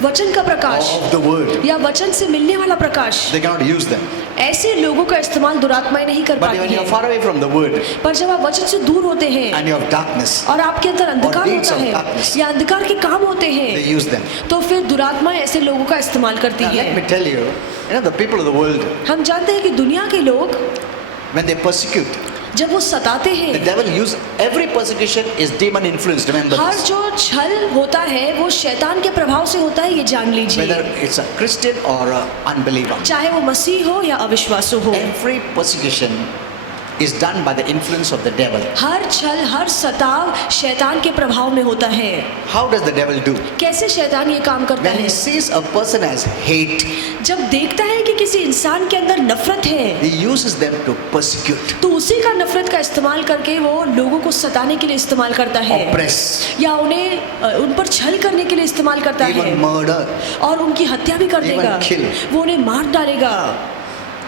वचन का प्रकाश of the word, या वचन से मिलने वाला प्रकाश, they cannot use them. ऐसे लोगों का इस्तेमाल दुरात्माएं नहीं कर But पाती when you are हैं। far away from the word पर जब आप वचन से दूर होते हैं and you have darkness, और आपके अंदर अंधकार deeds होता of है darkness, या अंधकार के काम होते they हैं, use them. तो फिर दुरात्माएं ऐसे लोगों का इस्तेमाल करती Now, let me हैं। tell you, the people of the world, हम जानते हैं कि दुनिया के लोग when they persecute, जब वो सताते the हैं, devil use every persecution is demon influenced. Remember her this. जो छल होता है वो शैतान के प्रभाव से होता है, ये जान Whether लीजिए। it's a Christian or an unbeliever, चाहे वो मसीह हो या अविश्वासु हो, every persecution is done by the influence of the devil. हर छल हर सताव शैतान के प्रभाव में होता है। How does the devil do? कैसे शैतान ये काम करता When he है? sees a person as hate, जब देखता है कि किसी इंसान के अंदर नफरत है, he uses them to persecute, तो उसी का नफरत का इस्तेमाल करके वो लोगों को सताने के लिए इस्तेमाल करता है, oppress, या उन्हें उन पर छल करने के लिए इस्तेमाल करता है, even murder. और उनकी हत्या भी कर Even देगा, kill. वो उन्हें मार डालेगा,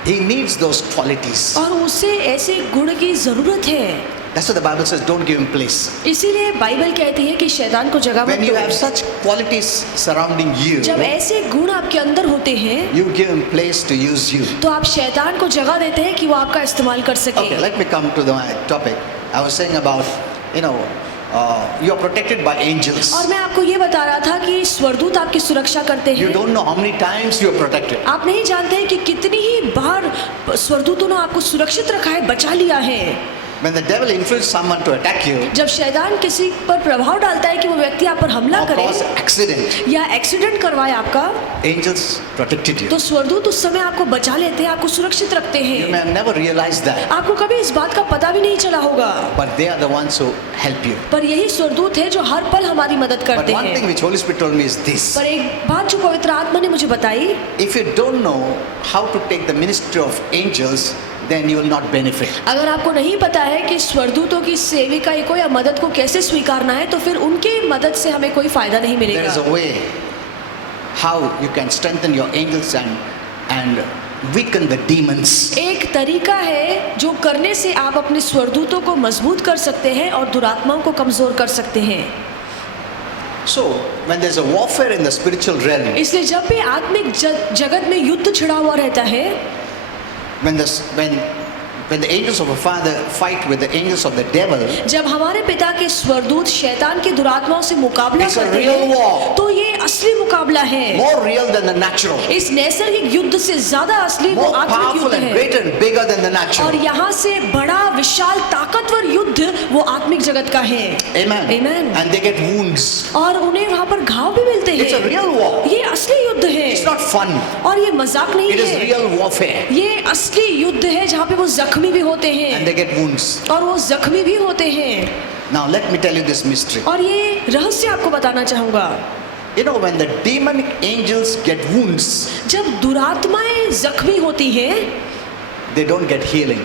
He needs those qualities. और उसे ऐसे गुण की जरूरत है। That's what the Bible says, don't give him place. इसीलिए बाइबल कहती है कि शैतान को जगह मत When you have दो। such qualities surrounding you, जब ऐसे गुण आपके अंदर होते हैं you give him place to use you. तो आप शैतान को जगह देते हैं कि वो आपका इस्तेमाल कर सके। Okay, let me come to my topic. I was saying about, you are protected by angels. और मैं आपको ये बता रहा था कि स्वरदूत आपकी सुरक्षा करते You हैं। don't know how many times you are protected. आप नहीं जानते हैं कि कितनी ही बार स्वरदूतों ने आपको सुरक्षित रखा है, बचा लिया है। When the devil influences someone to attack you जब शैतान किसी पर प्रभाव डालता है कि वो व्यक्ति आप पर हमला or करे cause accident, या एक्सीडेंट करवाए आपका, angels protected you. तो स्वर्गदूत उस समय आपको बचा लेते हैं, आपको सुरक्षित रखते You हैं। may have never realized that, आपको कभी इस बात का पता भी नहीं चला होगा, but they are the ones who help you. पर यही स्वर्गदूत है जो हर पल हमारी मदद But करते one thing हैं। which Holy Spirit told me is this: पर एक बात जो पवित्र आत्मा ने मुझे बताई, if you don't know how to take the ministry of angels, then you will not benefit. अगर आपको नहीं पता है कि स्वर्गदूतों की सेविकाई को या मदद को कैसे स्वीकारना है, तो फिर उनके मदद से हमें कोई फायदा नहीं There is मिलेगा। a way how you can strengthen your angels and weaken the demons. एक तरीका है जो करने से आप अपने स्वर्गदूतों को मजबूत कर सकते हैं और दुरात्माओं को कमजोर कर सकते हैं। So when there's a warfare in the spiritual realm, इसलिए जब भी आत्मिक जगत में युद्ध छिड़ा हुआ रहता है, when the angels of a father fight with the angels of the devil, जब हमारे पिता के स्वर्गदूत शैतान की दुरात्माओं से मुकाबला It's a करते real war. हैं, तो ये असली मुकाबला है। more real than the natural, इस नैसर्गिक युद्ध से ज्यादा असली वो more आत्मिक powerful युद्ध and है। greater and bigger than the और natural. यहाँ से बड़ा विशाल ताकतवर युद्ध वो आत्मिक जगत का है। Amen. Amen. And they get wounds. और उन्हें वहाँ पर घाव भी मिलते It's a हैं। real war. ये असली युद्ध है It's not fun. और ये मजाक नहीं It is है। real warfare. ये असली युद्ध है जहाँ पे वो जख्मी भी होते हैं And they get wounds. और वो जख्मी भी होते हैं। Now let me tell you this mystery. और ये रहस्य आपको बताना चाहूंगा, You know, when the demonic angels get wounds, जब दुरात्माएं जख्मी होती हैं, they don't get healing.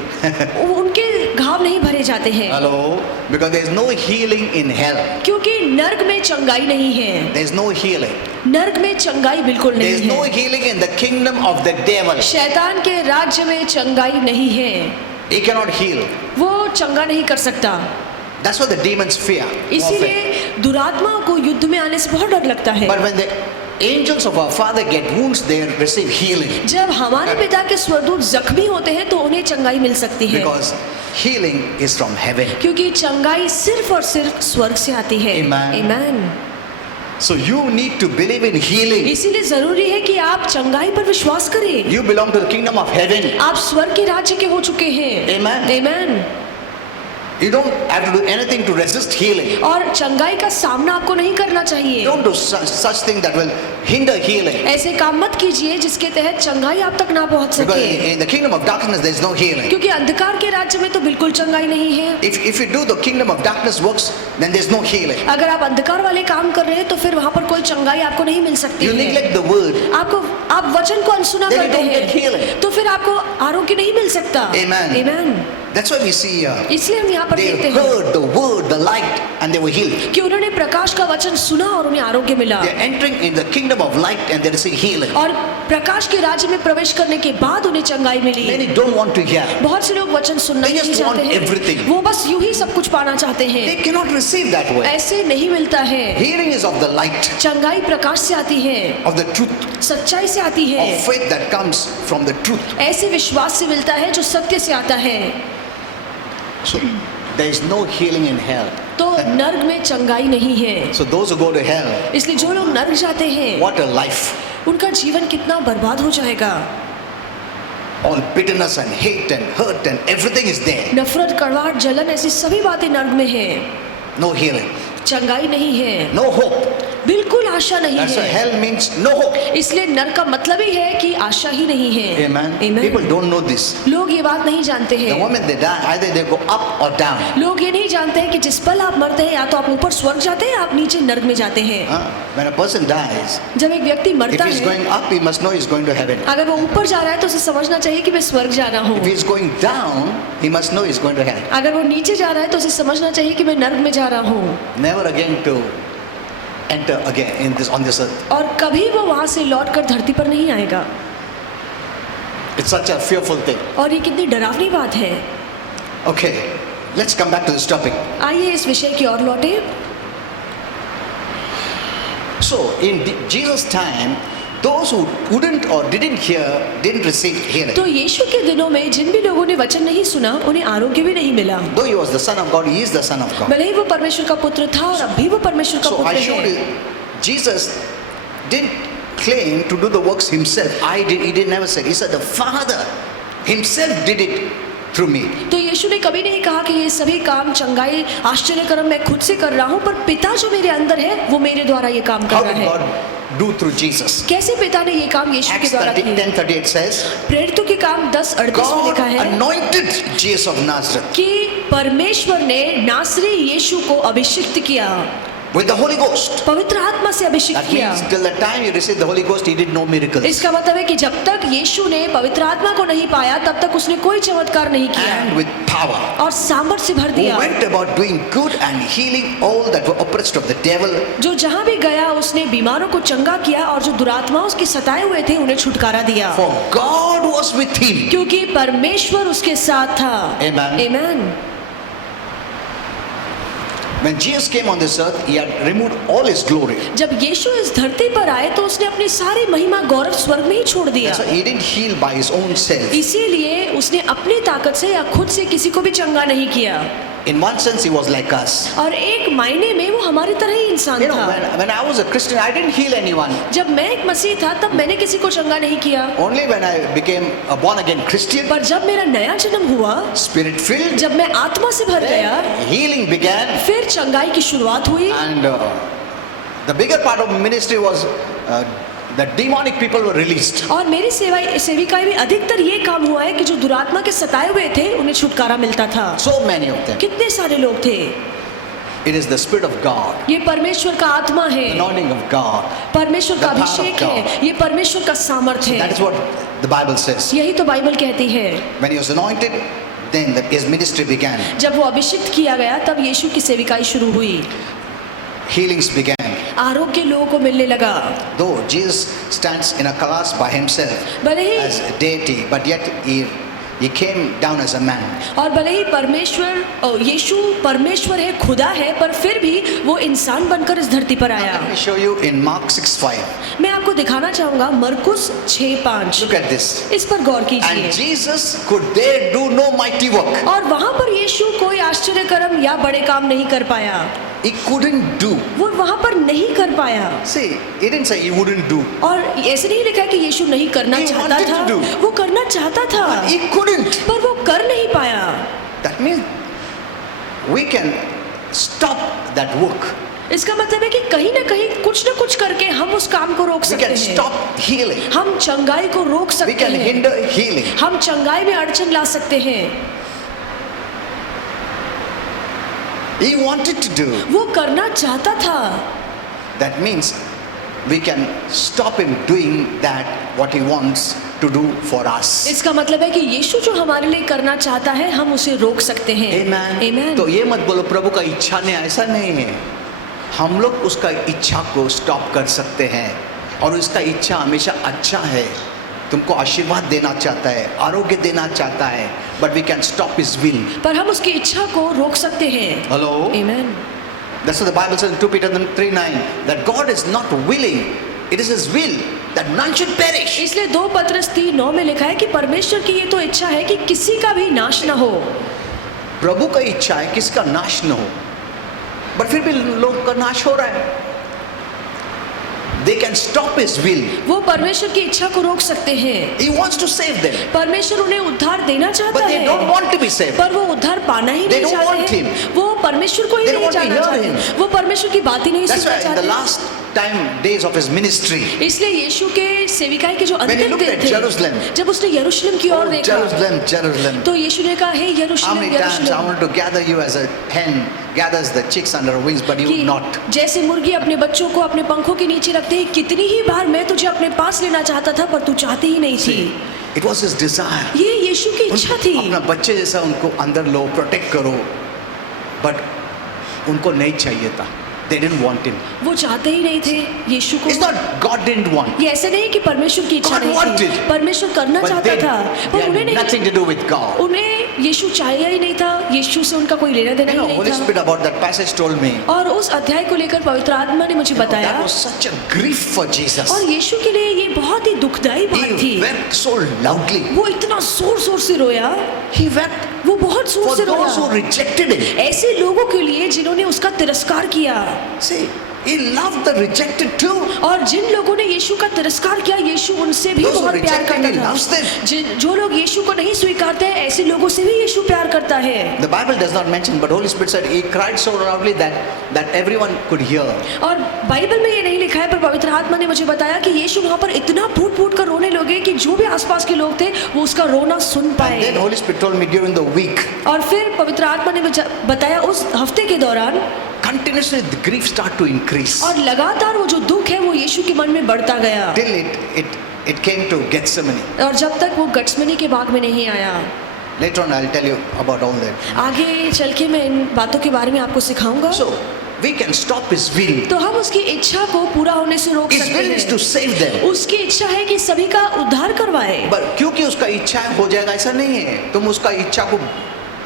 उनके घाव नहीं भरे जाते हैं, Hello? Because there is no healing in hell. क्योंकि नर्क में चंगाई नहीं है। There is no healing. नर्क में चंगाई बिल्कुल There is नहीं no है। healing in the kingdom of the devil. शैतान के राज्य में चंगाई नहीं है, He cannot heal. वो चंगा नहीं कर सकता। That's what the demons fear. warfare. इसीलिए दुरात्माओं को युद्ध में आने से बहुत डर लगता है। But when the angels of our Father get wounds, they receive healing. जब हमारे पिता के स्वर्गदूत जख्मी होते हैं तो उन्हें चंगाई मिल सकती है, Because healing is from heaven. क्योंकि चंगाई सिर्फ और सिर्फ स्वर्ग से आती है। Amen. Amen. So you need to believe in healing. इसीलिए जरूरी है कि आप चंगाई पर विश्वास करें। You belong to the kingdom of heaven. आप स्वर्ग के राज्य के हो चुके हैं। Amen. Amen. You don't have to do anything to resist healing. और चंगाई का सामना आपको नहीं करना चाहिए। Don't do such thing that will hinder healing. ऐसे काम मत कीजिए जिसके तहत चंगाई आप तक ना पहुंच Because सके, in the kingdom of darkness there is no healing. क्योंकि अंधकार के राज्य में तो बिल्कुल चंगाई नहीं है। If you do the kingdom of darkness works, then there is no healing. अगर आप अंधकार वाले काम कर रहे हैं तो फिर वहाँ पर कोई चंगाई आपको नहीं मिल सकती You है। neglect the word. आप वचन को अनसुना Then you करते don't get हैं healing. तो फिर आपको आरोग्य नहीं मिल सकता। Amen. Amen. That's why we see here. इसलिए हम यहाँ पर They देखते हैं heard the word, the light, and they were healed. कि उन्होंने प्रकाश का वचन सुना और उन्हें आरोग्य मिला। They are entering in the kingdom of light and they receive healing. और प्रकाश के राज्य में प्रवेश करने के बाद उन्हें चंगाई मिली। Many don't want to hear. बहुत से लोग वचन सुनना They ही नहीं just want चाहते हैं, everything. वो बस यूं ही सब कुछ पाना चाहते They हैं। cannot receive that way. ऐसे नहीं मिलता है। Healing is of the light, चंगाई प्रकाश से आती है, of the truth, सच्चाई से आती है, of faith that comes from the truth. ऐसे विश्वास से मिलता है जो सत्य से आता है। So there is no healing in hell. तो नर्क में चंगाई नहीं है। So those who go to hell, इसलिए जो लोग नर्क जाते हैं what a life. उनका जीवन कितना बर्बाद हो जाएगा। All bitterness and hate and hurt and everything is there. नफरत, कड़वाहट, जलन, ऐसी सभी बातें नर्क में है। No healing, चंगाई नहीं है, no hope. बिल्कुल आशा नहीं That's why है। hell means no hope. इसलिए नर्क का मतलब ही है कि आशा ही नहीं है। Amen. Amen. People don't know this. लोग ये बात नहीं जानते The हैं। moment they die, either they go up or down. लोग ये नहीं जानते हैं कि जिस पल आप मरते हैं या तो आप ऊपर स्वर्ग जाते हैं या आप नीचे नर्क में जाते हैं। When a person dies, जब एक व्यक्ति if मरता he's है, going up, he must know he's going to heaven. अगर वो ऊपर जा रहा है तो उसे समझना चाहिए कि मैं स्वर्ग जा रहा हूँ। If he's going down, he must know he's going to hell. अगर वो नीचे जा रहा है तो उसे समझना चाहिए कि मैं नर्क में जा रहा हूँ Never again to enter again in this on this earth. और कभी वो वहां से लौट कर धरती पर नहीं आएगा। It's such a fearful thing. और ये कितनी डरावनी बात है। Okay, let's come back to this topic. आइए इस विषय की ओर लौटे। So in Jesus' time, those who wouldn't or didn't hear didn't receive healing. तो यीशु के दिनों में जिन भी लोगों ने वचन नहीं सुना उन्हें आरोग्य भी नहीं मिला। Though he was the Son of God, he is the Son of God. भले ही वो परमेश्वर का पुत्र था और अब भी वो परमेश्वर का So I पुत्र showed है। you, Jesus didn't claim to do the works himself. He did never said. He said the Father himself did it through me. तो यीशु ने कभी नहीं कहा कि ये सभी काम, चंगाई, आश्चर्य कर्म मैं खुद से कर रहा हूँ, पर पिता जो मेरे अंदर है वो मेरे द्वारा ये काम कर How रहा did है। God do through Jesus? कैसे पिता ने ये काम यीशु के Acts द्वारा 30, किए? 10:38 says, प्रेरितों के काम 10:38 में लिखा God है anointed Jesus of Nazareth कि परमेश्वर ने नासरी यीशु को अभिषिक्त किया, with the Holy Ghost. पवित्र आत्मा से अभिषेक That किया। means till the time he received the Holy Ghost, he did no miracles. इसका मतलब है कि जब तक यीशु ने पवित्र आत्मा को नहीं पाया तब तक उसने कोई चमत्कार नहीं किया And with power. और सामर्थ्य से भर Who दिया। went about doing good and healing all that were oppressed of the devil. जो जहाँ भी गया उसने बीमारों को चंगा किया और जो दुरात्मा उसके सताए हुए थे उन्हें छुटकारा दिया, For God was with him. क्योंकि परमेश्वर उसके साथ था। Amen. Amen. When Jesus came on this earth, he had removed all his glory. जब यीशु इस धरती पर आए तो उसने अपनी सारी महिमा गौरव स्वर्ग में ही छोड़ दिया। That's why he didn't heal by his own self. इसीलिए उसने अपनी ताकत से या खुद से किसी को भी चंगा नहीं किया। In one sense, he was like us. और एक मायने में वो हमारी तरह ही इंसान You know, था। when I was a Christian, I didn't heal anyone. जब मैं एक मसीह था तब मैंने किसी को चंगा नहीं किया, Only when I became a born-again Christian, पर जब मेरा नया जन्म हुआ, spirit-filled, जब मैं आत्मा से भर गया, then healing began. फिर चंगाई की शुरुआत हुई। And the bigger part of ministry was the demonic people were released. और मेरी सेविकाई में अधिकतर ये काम हुआ है कि जो दुरात्मा के सताए हुए थे उन्हें छुटकारा मिलता था। So many of them. कितने सारे लोग थे। It is the Spirit of God, ये परमेश्वर का आत्मा है, anointing of God. परमेश्वर का The power of Abhishek God. है, ये परमेश्वर का सामर्थ्य That is है। what the Bible says. यही तो बाइबल कहती है। When he was anointed, then his ministry began. जब वो अभिषिक्त किया गया तब यीशु की सेविकाई शुरू हुई, Healings began. आरोग्य लोगों को मिलने लगा। Though Jesus stands in a class by himself भले ही as a deity, but yet he came down as a man. और भले ही यीशु परमेश्वर है, खुदा है, पर फिर भी वो इंसान बनकर इस धरती पर आया। Let me show you in Mark 6:5. मैं आपको दिखाना चाहूंगा मरकुस 6:5। Look at this. इस पर गौर And कीजिए। Jesus could there do no mighty work. और वहां पर यीशु कोई आश्चर्य कर्म या बड़े काम नहीं कर पाया, He couldn't do. वो वहां पर नहीं कर पाया। See, he didn't say he wouldn't do. और ऐसे नहीं लिखा कि यीशु नहीं करना He चाहता wanted था, to do. वो करना चाहता था, He couldn't. पर वो कर नहीं पाया। That means we can stop that work. इसका मतलब है कि कहीं ना कहीं कुछ ना कुछ करके हम उस काम को रोक We सकते can हैं। stop healing. हम चंगाई को रोक We सकते can हैं, hinder healing. हम चंगाई में अड़चन ला सकते हैं। He wanted to do. वो करना चाहता था, That means we can stop him doing that what he wants to do for us. इसका मतलब है कि यीशु जो हमारे लिए करना चाहता है हम उसे रोक सकते हैं। Amen. Amen. तो ये मत बोलो प्रभु का इच्छा नहीं, ऐसा नहीं है। हम लोग उसका इच्छा को स्टॉप कर सकते हैं और उसका इच्छा हमेशा अच्छा है, तुमको आशीर्वाद देना चाहता है, आरोग्य देना चाहता है, but we can stop his will. पर हम उसकी इच्छा को रोक सकते हैं। Hello? Amen. That's what the Bible says in 2 Peter 3:9 that God is not willing, it is his will that none should perish. इसलिए 2 पत्रस 3:9 में लिखा है कि परमेश्वर की ये तो इच्छा है कि किसी का भी नाश न हो। प्रभु का इच्छा है किसका नाश न हो, बट फिर भी लोग का नाश हो रहा है। They can stop his will. वो परमेश्वर की इच्छा को रोक सकते हैं। He wants to save them, परमेश्वर उन्हें उद्धार देना चाहता but they है, don't want to be saved. पर वो उद्धार पाना ही They नहीं don't want चाहते him. हैं। वो परमेश्वर को ही They नहीं don't want to जानना hear चाहते, वो परमेश्वर की बात ही नहीं That's सुनना why in the चाहते। last time days of his ministry, इसलिए यीशु के सेविकाई के जो when he अंतिम looked दिन at थे, Jerusalem, जब उसने यरूशलेम की ओर oh, देखा Jerusalem, Jerusalem, तो यीशु ने कहा, हे how यरूशलेम many times I यरूशलेम, wanted to gather you as a hen gathers the chicks under her wings, but you कि would not. जैसे मुर्गी अपने बच्चों को अपने पंखों के नीचे रखते हैं, कितनी ही बार मैं तुझे अपने पास लेना चाहता था पर तू चाहती ही नहीं थी। See, it was his desire. ये यीशु की इच्छा थी। अपना बच्चे जैसा उनको अंदर लो, प्रोटेक्ट करो, बट उनको नहीं चाहिए था। They didn't want him. वो चाहते ही नहीं थे यीशु को। It's not God didn't want, ये ऐसे नहीं कि परमेश्वर की इच्छा God नहीं थी, wanted. परमेश्वर करना but चाहता they, था, they पर उन्हें had नहीं, nothing to do with God. उन्हें यीशु चाहिए ही नहीं था, यीशु से उनका कोई लेना देना You know, ही Holy नहीं था। Spirit about that passage told me, और उस अध्याय को लेकर पवित्र आत्मा ने मुझे बताया, that was such a grief for Jesus. और यीशु के लिए ये बहुत ही दुखदाई बात थी। He wept so loudly. वो इतना जोर जोर से रोया, He wept वो बहुत जोर for से those who रोया rejected him. ऐसे लोगों के लिए जिन्होंने उसका तिरस्कार किया। See, He loved the rejected too. और जिन लोगों ने यीशु का तिरस्कार किया, यीशु उनसे भी Those who बहुत प्यार rejected, करता he था। loves them. जो लोग यीशु को नहीं स्वीकारते हैं, ऐसे लोगों से भी यीशु प्यार करता है। The Bible does not mention, but Holy Spirit said he cried so loudly that everyone could hear. और बाइबल में ये नहीं लिखा है, पर पवित्र आत्मा ने मुझे बताया कि यीशु वहाँ पर इतना फूट फूट कर रोने लगे कि जो भी आसपास के लोग थे वो उसका रोना सुन And पाए। then Holy Spirit told me during the week, और फिर पवित्र आत्मा ने बताया उस हफ्ते के दौरान, continuously the grief start to increase और लगातार वो जो दुख है वो यीशु के मन में बढ़ता गया, till it came to Gethsemane. और जब तक वो गत्समनी के बाग में नहीं आया। Later on, I'll tell you about all that. आगे चल के मैं इन बातों के बारे में आपको सिखाऊंगा। So we can stop his will. तो हम उसकी इच्छा को पूरा होने से रोक His सकते will is to हैं। save them. उसकी इच्छा है कि सभी का उद्धार करवाए। But क्योंकि उसका इच्छा हो जाएगा ऐसा नहीं है, तुम उसका इच्छा को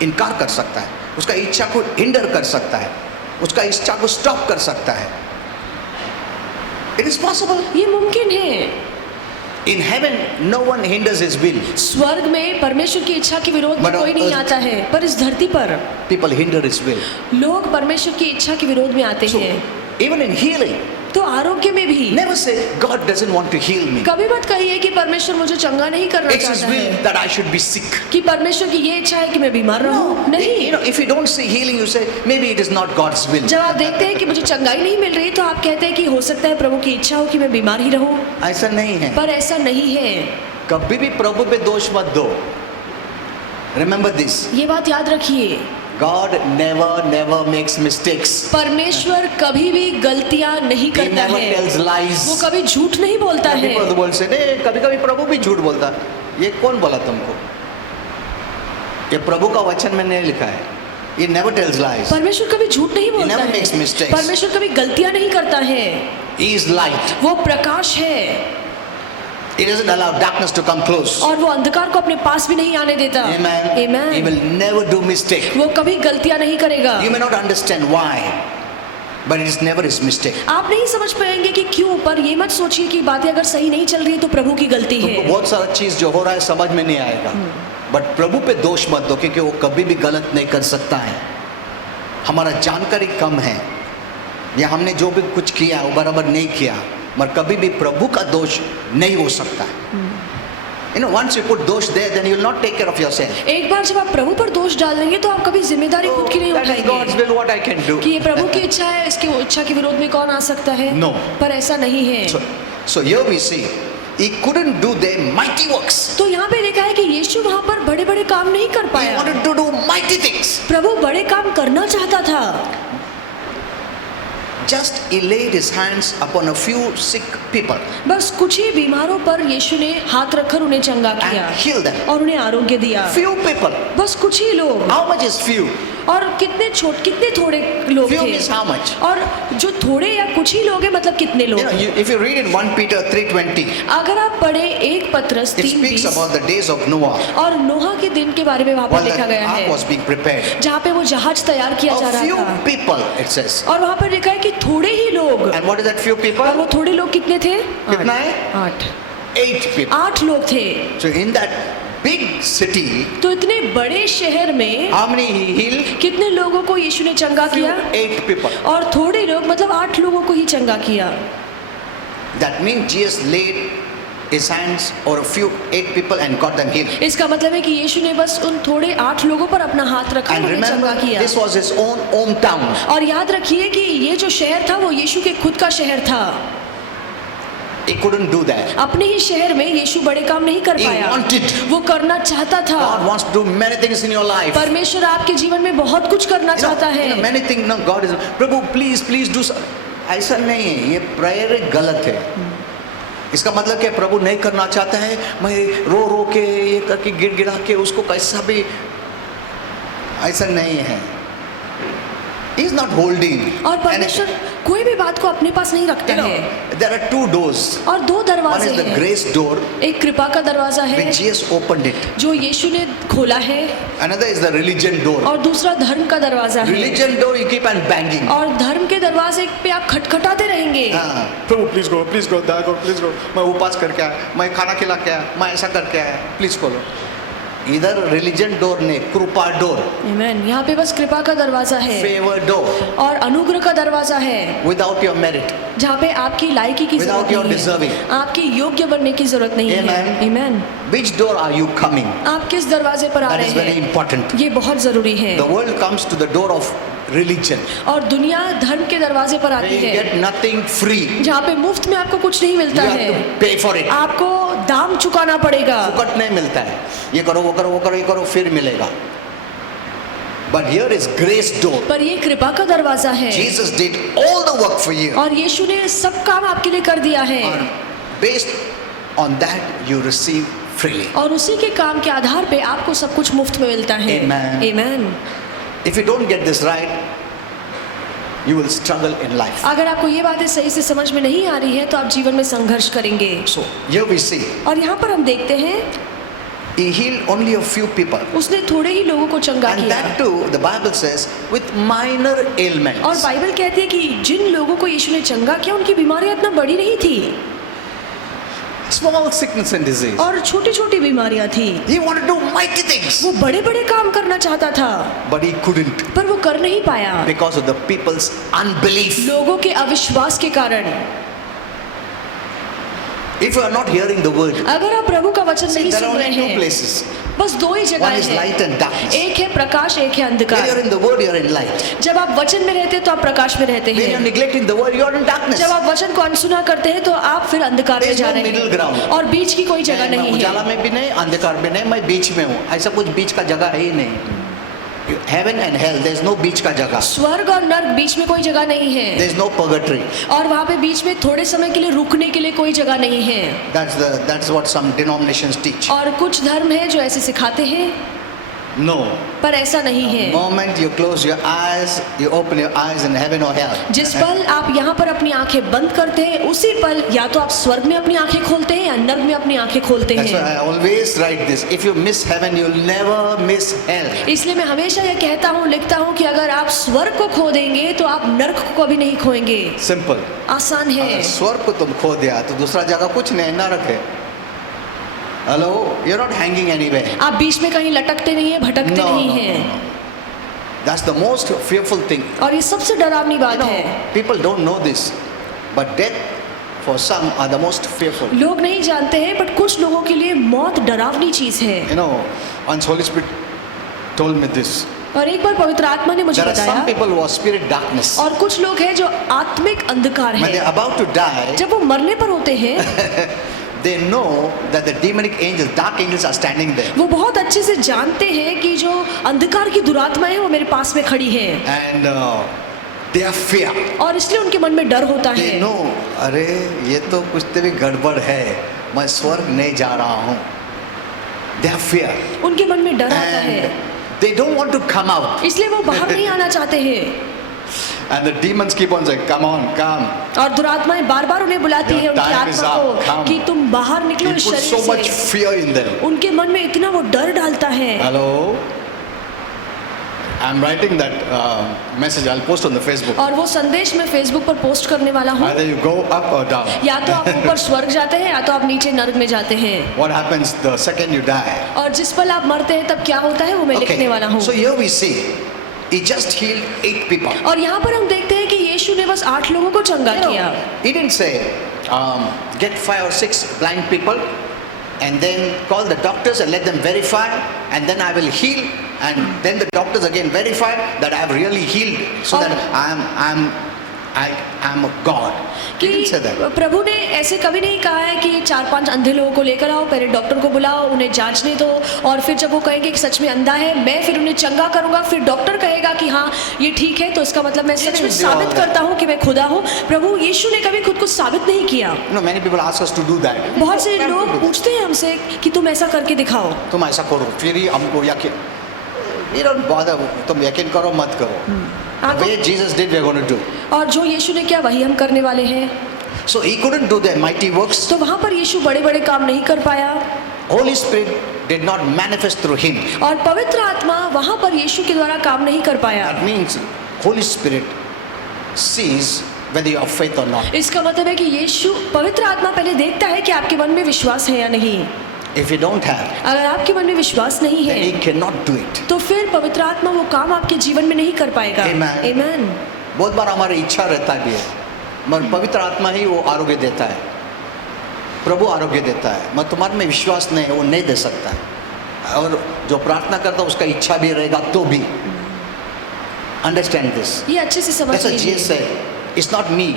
इनकार कर सकता है, उसका इच्छा को हिंडर कर सकता है, उसका इच्छा को स्टॉप कर सकता है। It is possible. ये मुमकिन है। In heaven, no one hinders his will. स्वर्ग में परमेश्वर की इच्छा के विरोध में But on कोई नहीं earth- आता है, पर इस धरती पर People hinder his will. लोग परमेश्वर की इच्छा के विरोध में आते So हैं। even in healing, तो आरोग्य में भी never say God doesn't want to heal me. कभी मत कहिए कि परमेश्वर मुझे चंगा नहीं करना It's his चाहता will है, that I should be sick. कि परमेश्वर की ये इच्छा है कि मैं बीमार रहूं। नहीं, You know, if you don't see healing, you say maybe it is not God's will. जब आप देखते हैं कि मुझे चंगाई नहीं मिल रही, तो आप कहते हैं कि हो सकता है प्रभु की इच्छा हो कि मैं बीमार ही रहूं, ऐसा नहीं है। पर ऐसा नहीं है। कभी भी प्रभु पे दोष मत दो। Remember this. ये बात याद रखिए, God never makes mistakes. परमेश्वर कभी भी गलतियां नहीं He करता never है, tells lies. वो कभी झूठ नहीं बोलता है। People will say, "नहीं, कभी-कभी प्रभु भी झूठ बोलता है।" ये कौन बोला तुमको? ये प्रभु का वचन में नहीं लिखा है। He never tells lies. परमेश्वर कभी झूठ नहीं बोलता never है, makes mistakes. परमेश्वर कभी गलतियां नहीं करता है। He is light. वो प्रकाश है, He doesn't allow darkness to come close. और वो अंधकार को अपने पास भी नहीं आने देता। Amen. He Amen। will never do mistake. वो कभी गलतियां नहीं करेगा। You may not understand why, but it is never his mistake. आप नहीं समझ पाएंगे कि क्यों, पर ये मत सोचिए कि बातें अगर सही नहीं चल रही है तो प्रभु की गलती तुमको है। बहुत सारा चीज जो हो रहा है समझ में नहीं आएगा, बट प्रभु पे दोष मत दो, क्योंकि वो कभी भी गलत नहीं कर सकता है। हमारा जानकारी कम है, या हमने जो भी कुछ किया वो बराबर नहीं किया, मगर कभी भी प्रभु का दोष नहीं हो सकता है। You know, once you put दोष there, then you will not take care of yourself. एक बार जब आप प्रभु पर दोष डाल देंगे तो आप कभी जिम्मेदारी खुद की नहीं That is God's उठाएंगे will, what I can do. कि ये प्रभु की इच्छा है, इसकी इच्छा के विरोध में कौन आ सकता है। No. पर ऐसा नहीं है। So here we see, he couldn't do their mighty works. तो यहाँ पे लिखा है कि यीशु वहाँ पर बड़े बड़े काम नहीं कर He पाया। wanted to do mighty things. प्रभु बड़े काम करना चाहता था, Just he laid his hands upon a few sick people बस कुछ ही बीमारों पर यीशु ने हाथ रखकर उन्हें चंगा किया and healed them. और उन्हें आरोग्य दिया। Few people. बस कुछ ही लोग, How much is few? और कितने थोड़े लोग Few थे। means how much? और जो थोड़े या कुछ ही लोग हैं, मतलब कितने लोग। You know, if you read in 1 Peter 3:20, अगर आप पढ़े 1 पतरस it speaks 3:20, about the days of Noah और नोहा के दिन के बारे में वहाँ पर while लिखा the गया ark है, was being prepared. जहाँ पे वो जहाज तैयार किया जा A रहा few था, people, it says. और वहाँ पर लिखा है कि थोड़े ही लोग। And what is that few people? और वो थोड़े लोग कितने थे? कितना है? 8 8 people. 8 लोग थे। So in that big city, तो इतने बड़े शहर में how many he healed? कितने लोगों को यीशु ने चंगा Few, किया? 8 people. और थोड़े लोग मतलब 8 लोगों को ही चंगा किया। That means Jesus laid his hands over a few 8 people and got them healed. इसका मतलब है कि यीशु ने बस उन थोड़े 8 लोगों पर अपना हाथ रखा और And उन्हें remember, चंगा किया। this was his own hometown. और याद रखिए कि ये जो शहर था वो यीशु के खुद का शहर था। He couldn't do that. अपने ही शहर में यीशु बड़े काम नहीं कर He पाया, wanted. वो करना चाहता था। God wants to do many things in your life. परमेश्वर आपके जीवन में बहुत कुछ करना चाहता है। many things. No, God is. Prabhu please do. ऐसा नहीं है, ये प्रेयर गलत है। इसका मतलब क्या, प्रभु नहीं करना चाहता है, मैं रो के ये करके गिड़गिड़ा के उसको कैसा भी, ऐसा नहीं है। He is not holding. और परमेश्वर कोई भी बात को अपने पास नहीं रखता है। There are 2 doors. और 2 One दरवाजे is the हैं। grace door, एक कृपा का दरवाजा है which Jesus opened it. जो यीशु ने खोला है, Another is the religion door. और दूसरा धर्म का दरवाजा है। Religion door you keep on banging. और धर्म के दरवाजे पे आप खटखटाते रहेंगे। हाँ, प्रभु प्लीज गो दया करो, प्लीज गो, मैं उपवास करके आया, मैं खाना खिला के आया, मैं ऐसा करके आया, प्लीज खोलो। इधर रिलीजन डोर नहीं, कृपा डोर, आमीन। यहाँ पे बस कृपा का दरवाजा है फेवर डोर, और अनुग्रह का दरवाजा है, विदाउट योर मेरिट, जहाँ पे आपकी लायकी की Without जरूरत your नहीं deserving. है, आपकी योग्य बनने की जरूरत नहीं Amen. है। आमीन। which door are you coming? आप किस दरवाजे पर आ That रहे is very हैं, important. ये बहुत जरूरी है। The world comes to the door of religion, और दुनिया धर्म के दरवाजे पर where आती you है, get nothing free, जहाँ पे मुफ्त में आपको कुछ नहीं you मिलता have है, to pay for it. आपको दाम चुकाना पड़ेगा। फुकट नहीं मिलता है, ये करो वो करो वो करो ये करो फिर मिलेगा। But here is grace door. पर ये कृपा का दरवाजा है, Jesus did all the work for you, और यीशु ने सब काम आपके लिए कर दिया है, and based on that you receive freely. और उसी के काम के आधार पे आपको सब कुछ मुफ्त में मिलता है। Amen. आमीन। If you don't get this right, you will struggle in life. अगर आपको ये बातें सही से समझ में नहीं आ रही है तो आप जीवन में संघर्ष करेंगे। So here we see और यहाँ पर हम देखते हैं he healed only a few people, उसने थोड़े ही लोगों को चंगा and किया, that too the Bible says with minor और ailments. बाइबल कहती है कि जिन लोगों को यीशु ने चंगा किया उनकी बीमारियां इतना बड़ी नहीं थी, Small sickness and disease. और छोटी छोटी बीमारियां थी। He wanted to do mighty things, वो बड़े बड़े काम करना चाहता था but he couldn't पर वो कर नहीं पाया, because of the people's unbelief. लोगों के अविश्वास के कारण। If you are not hearing the word, अगर आप प्रभु का वचन see, नहीं there are सुन रहे only two हैं, places. बस दो ही One जगह is light है, and darkness. एक है प्रकाश, एक है When you are अंधकार। in the word, you are in light. जब आप वचन में रहते हैं तो आप प्रकाश में रहते When you are हैं, neglecting the word, you are in darkness. जब आप वचन को अनसुना करते हैं तो आप फिर अंधकार में There is जा no रहे middle ground. हैं, और बीच की कोई जगह मैं नहीं उजाला है। में भी नहीं, अंधकार में नहीं, मैं बीच में हूँ, ऐसा कुछ बीच का जगह है ही नहीं। Heaven and hell, there is no बीच का जगह. स्वर्ग और नर्क बीच में कोई जगह नहीं है, There is no purgatory. और वहाँ पे बीच में थोड़े समय के लिए रुकने के लिए कोई जगह नहीं है। That's what some denominations teach. और कुछ धर्म है जो ऐसे सिखाते हैं, No. पर ऐसा नहीं है। Moment you close your eyes, you open your eyes in heaven or hell. जिस पल आप यहाँ पर अपनी आंखें बंद करते हैं, उसी पल या तो आप स्वर्ग में अपनी आंखें खोलते हैं या नर्क में अपनी आंखें खोलते That's why हैं। I always write this. If you miss heaven, you'll never miss hell. इसलिए मैं हमेशा यह कहता हूँ, लिखता हूँ कि अगर आप स्वर्ग को खो देंगे तो आप नर्क को कभी नहीं खोएंगे। Simple. आसान है। अगर स्वर्ग को तुम खो दिया तो दूसरा जगह कुछ नहीं, नरक है। Hello, you're not hanging anywhere. आप बीच में कहीं लटकते नहीं है, भटकते No, नहीं no, हैं, no. That's the most fearful thing. और ये सबसे डरावनी बात है। People don't know this, but death for some are the most fearful. लोग नहीं जानते हैं, बट कुछ लोगों के लिए मौत डरावनी चीज है। You know, once Holy Spirit told me this. और एक बार पवित्र आत्मा ने मुझे There are some बताया, people who are spirit darkness. और कुछ लोग हैं जो आत्मिक अंधकार When they're है, about to die, जब वो मरने पर होते हैं they know that the demonic angels, dark angels are standing there. वो बहुत अच्छे से जानते हैं कि जो अंधकार की दुरात्मा है वो मेरे पास में खड़ी है, And they are fear. और इसलिए उनके मन में डर होता They है। know, अरे ये तो कुछ तो भी गड़बड़ है, मैं स्वर्ग नहीं जा रहा हूँ. They are fear. उनके मन में डर आता है, And they don't want to come out. इसलिए वो बाहर नहीं आना चाहते हैं, And the demons keep on saying, come on, come. और दुरात्माएं बार बार उन्हें बुलाती Your है उनकी time is आत्मा up, को come. कि तुम बाहर निकलो It इस puts so much शरीर से। fear in them. उनके मन में इतना वो डर डालता है। Hello? I'm writing that message. I'll post on the Facebook. और वो संदेश मैं फेसबुक पर पोस्ट करने वाला हूँ। Either you go up or down. या तो आप ऊपर स्वर्ग जाते हैं या तो आप नीचे नर्क में जाते हैं, What happens the second you die? और जिस पल आप मरते हैं तब क्या होता है वो मैं लिखने वाला हूँ। So here we see, he just healed 8 people. और यहाँ पर हम देखते हैं कि यीशु ने बस 8 लोगों को चंगा किया। He didn't say, get 5 or 6 blind people and then call the doctors and let them verify and then I will heal, and then the doctors again verify that I have really healed, so that I am a God. He कि didn't say that. प्रभु ने ऐसे कभी नहीं कहा है कि 4-5 अंधे लोगों को लेकर आओ, पहले डॉक्टर को बुलाओ, उन्हें जांचने दो, और फिर जब वो कहेंगे कि सच में अंधा है, मैं फिर उन्हें चंगा करूंगा, फिर डॉक्टर कहेगा कि हाँ ये ठीक है, तो इसका मतलब मैं सच में साबित करता हूँ कि मैं खुदा हूँ। प्रभु यीशु ने कभी खुद को साबित नहीं किया। You know, many people ask us to do that. बहुत से Can't लोग do that. पूछते हैं हमसे कि तुम ऐसा करके दिखाओ। तुम ऐसा करो फिर ही हमको यकीन. You don't bother. तुम यकीन करो मत करो. The way Jesus did, we're going to do. और जो यीशु ने किया वही हम करने वाले हैं। So he couldn't do the mighty works. तो वहाँ पर यीशु बड़े बड़े काम नहीं कर पाया, Holy Spirit did not manifest through him. और पवित्र आत्मा वहाँ पर यीशु के द्वारा काम नहीं कर पाया। That means Holy Spirit sees whether you have faith or not. इसका मतलब है कि यीशु पवित्र आत्मा पहले देखता है कि आपके मन में विश्वास है या नहीं। if you don't have, अगर आपके मन में विश्वास नहीं then है He cannot do it. तो फिर पवित्र आत्मा वो काम आपके जीवन में नहीं कर पाएगा। Amen. Amen. बहुत बार हमारी इच्छा रहता भी है, मगर पवित्र आत्मा ही वो आरोग्य देता है, प्रभु आरोग्य देता है। मगर तुम्हारे में विश्वास नहीं है, वो नहीं दे सकता है। और जो प्रार्थना करता है उसका इच्छा भी रहेगा तो भी। Understand this. ये अच्छे से समझ That's what लीजिए। Jesus said. It's not me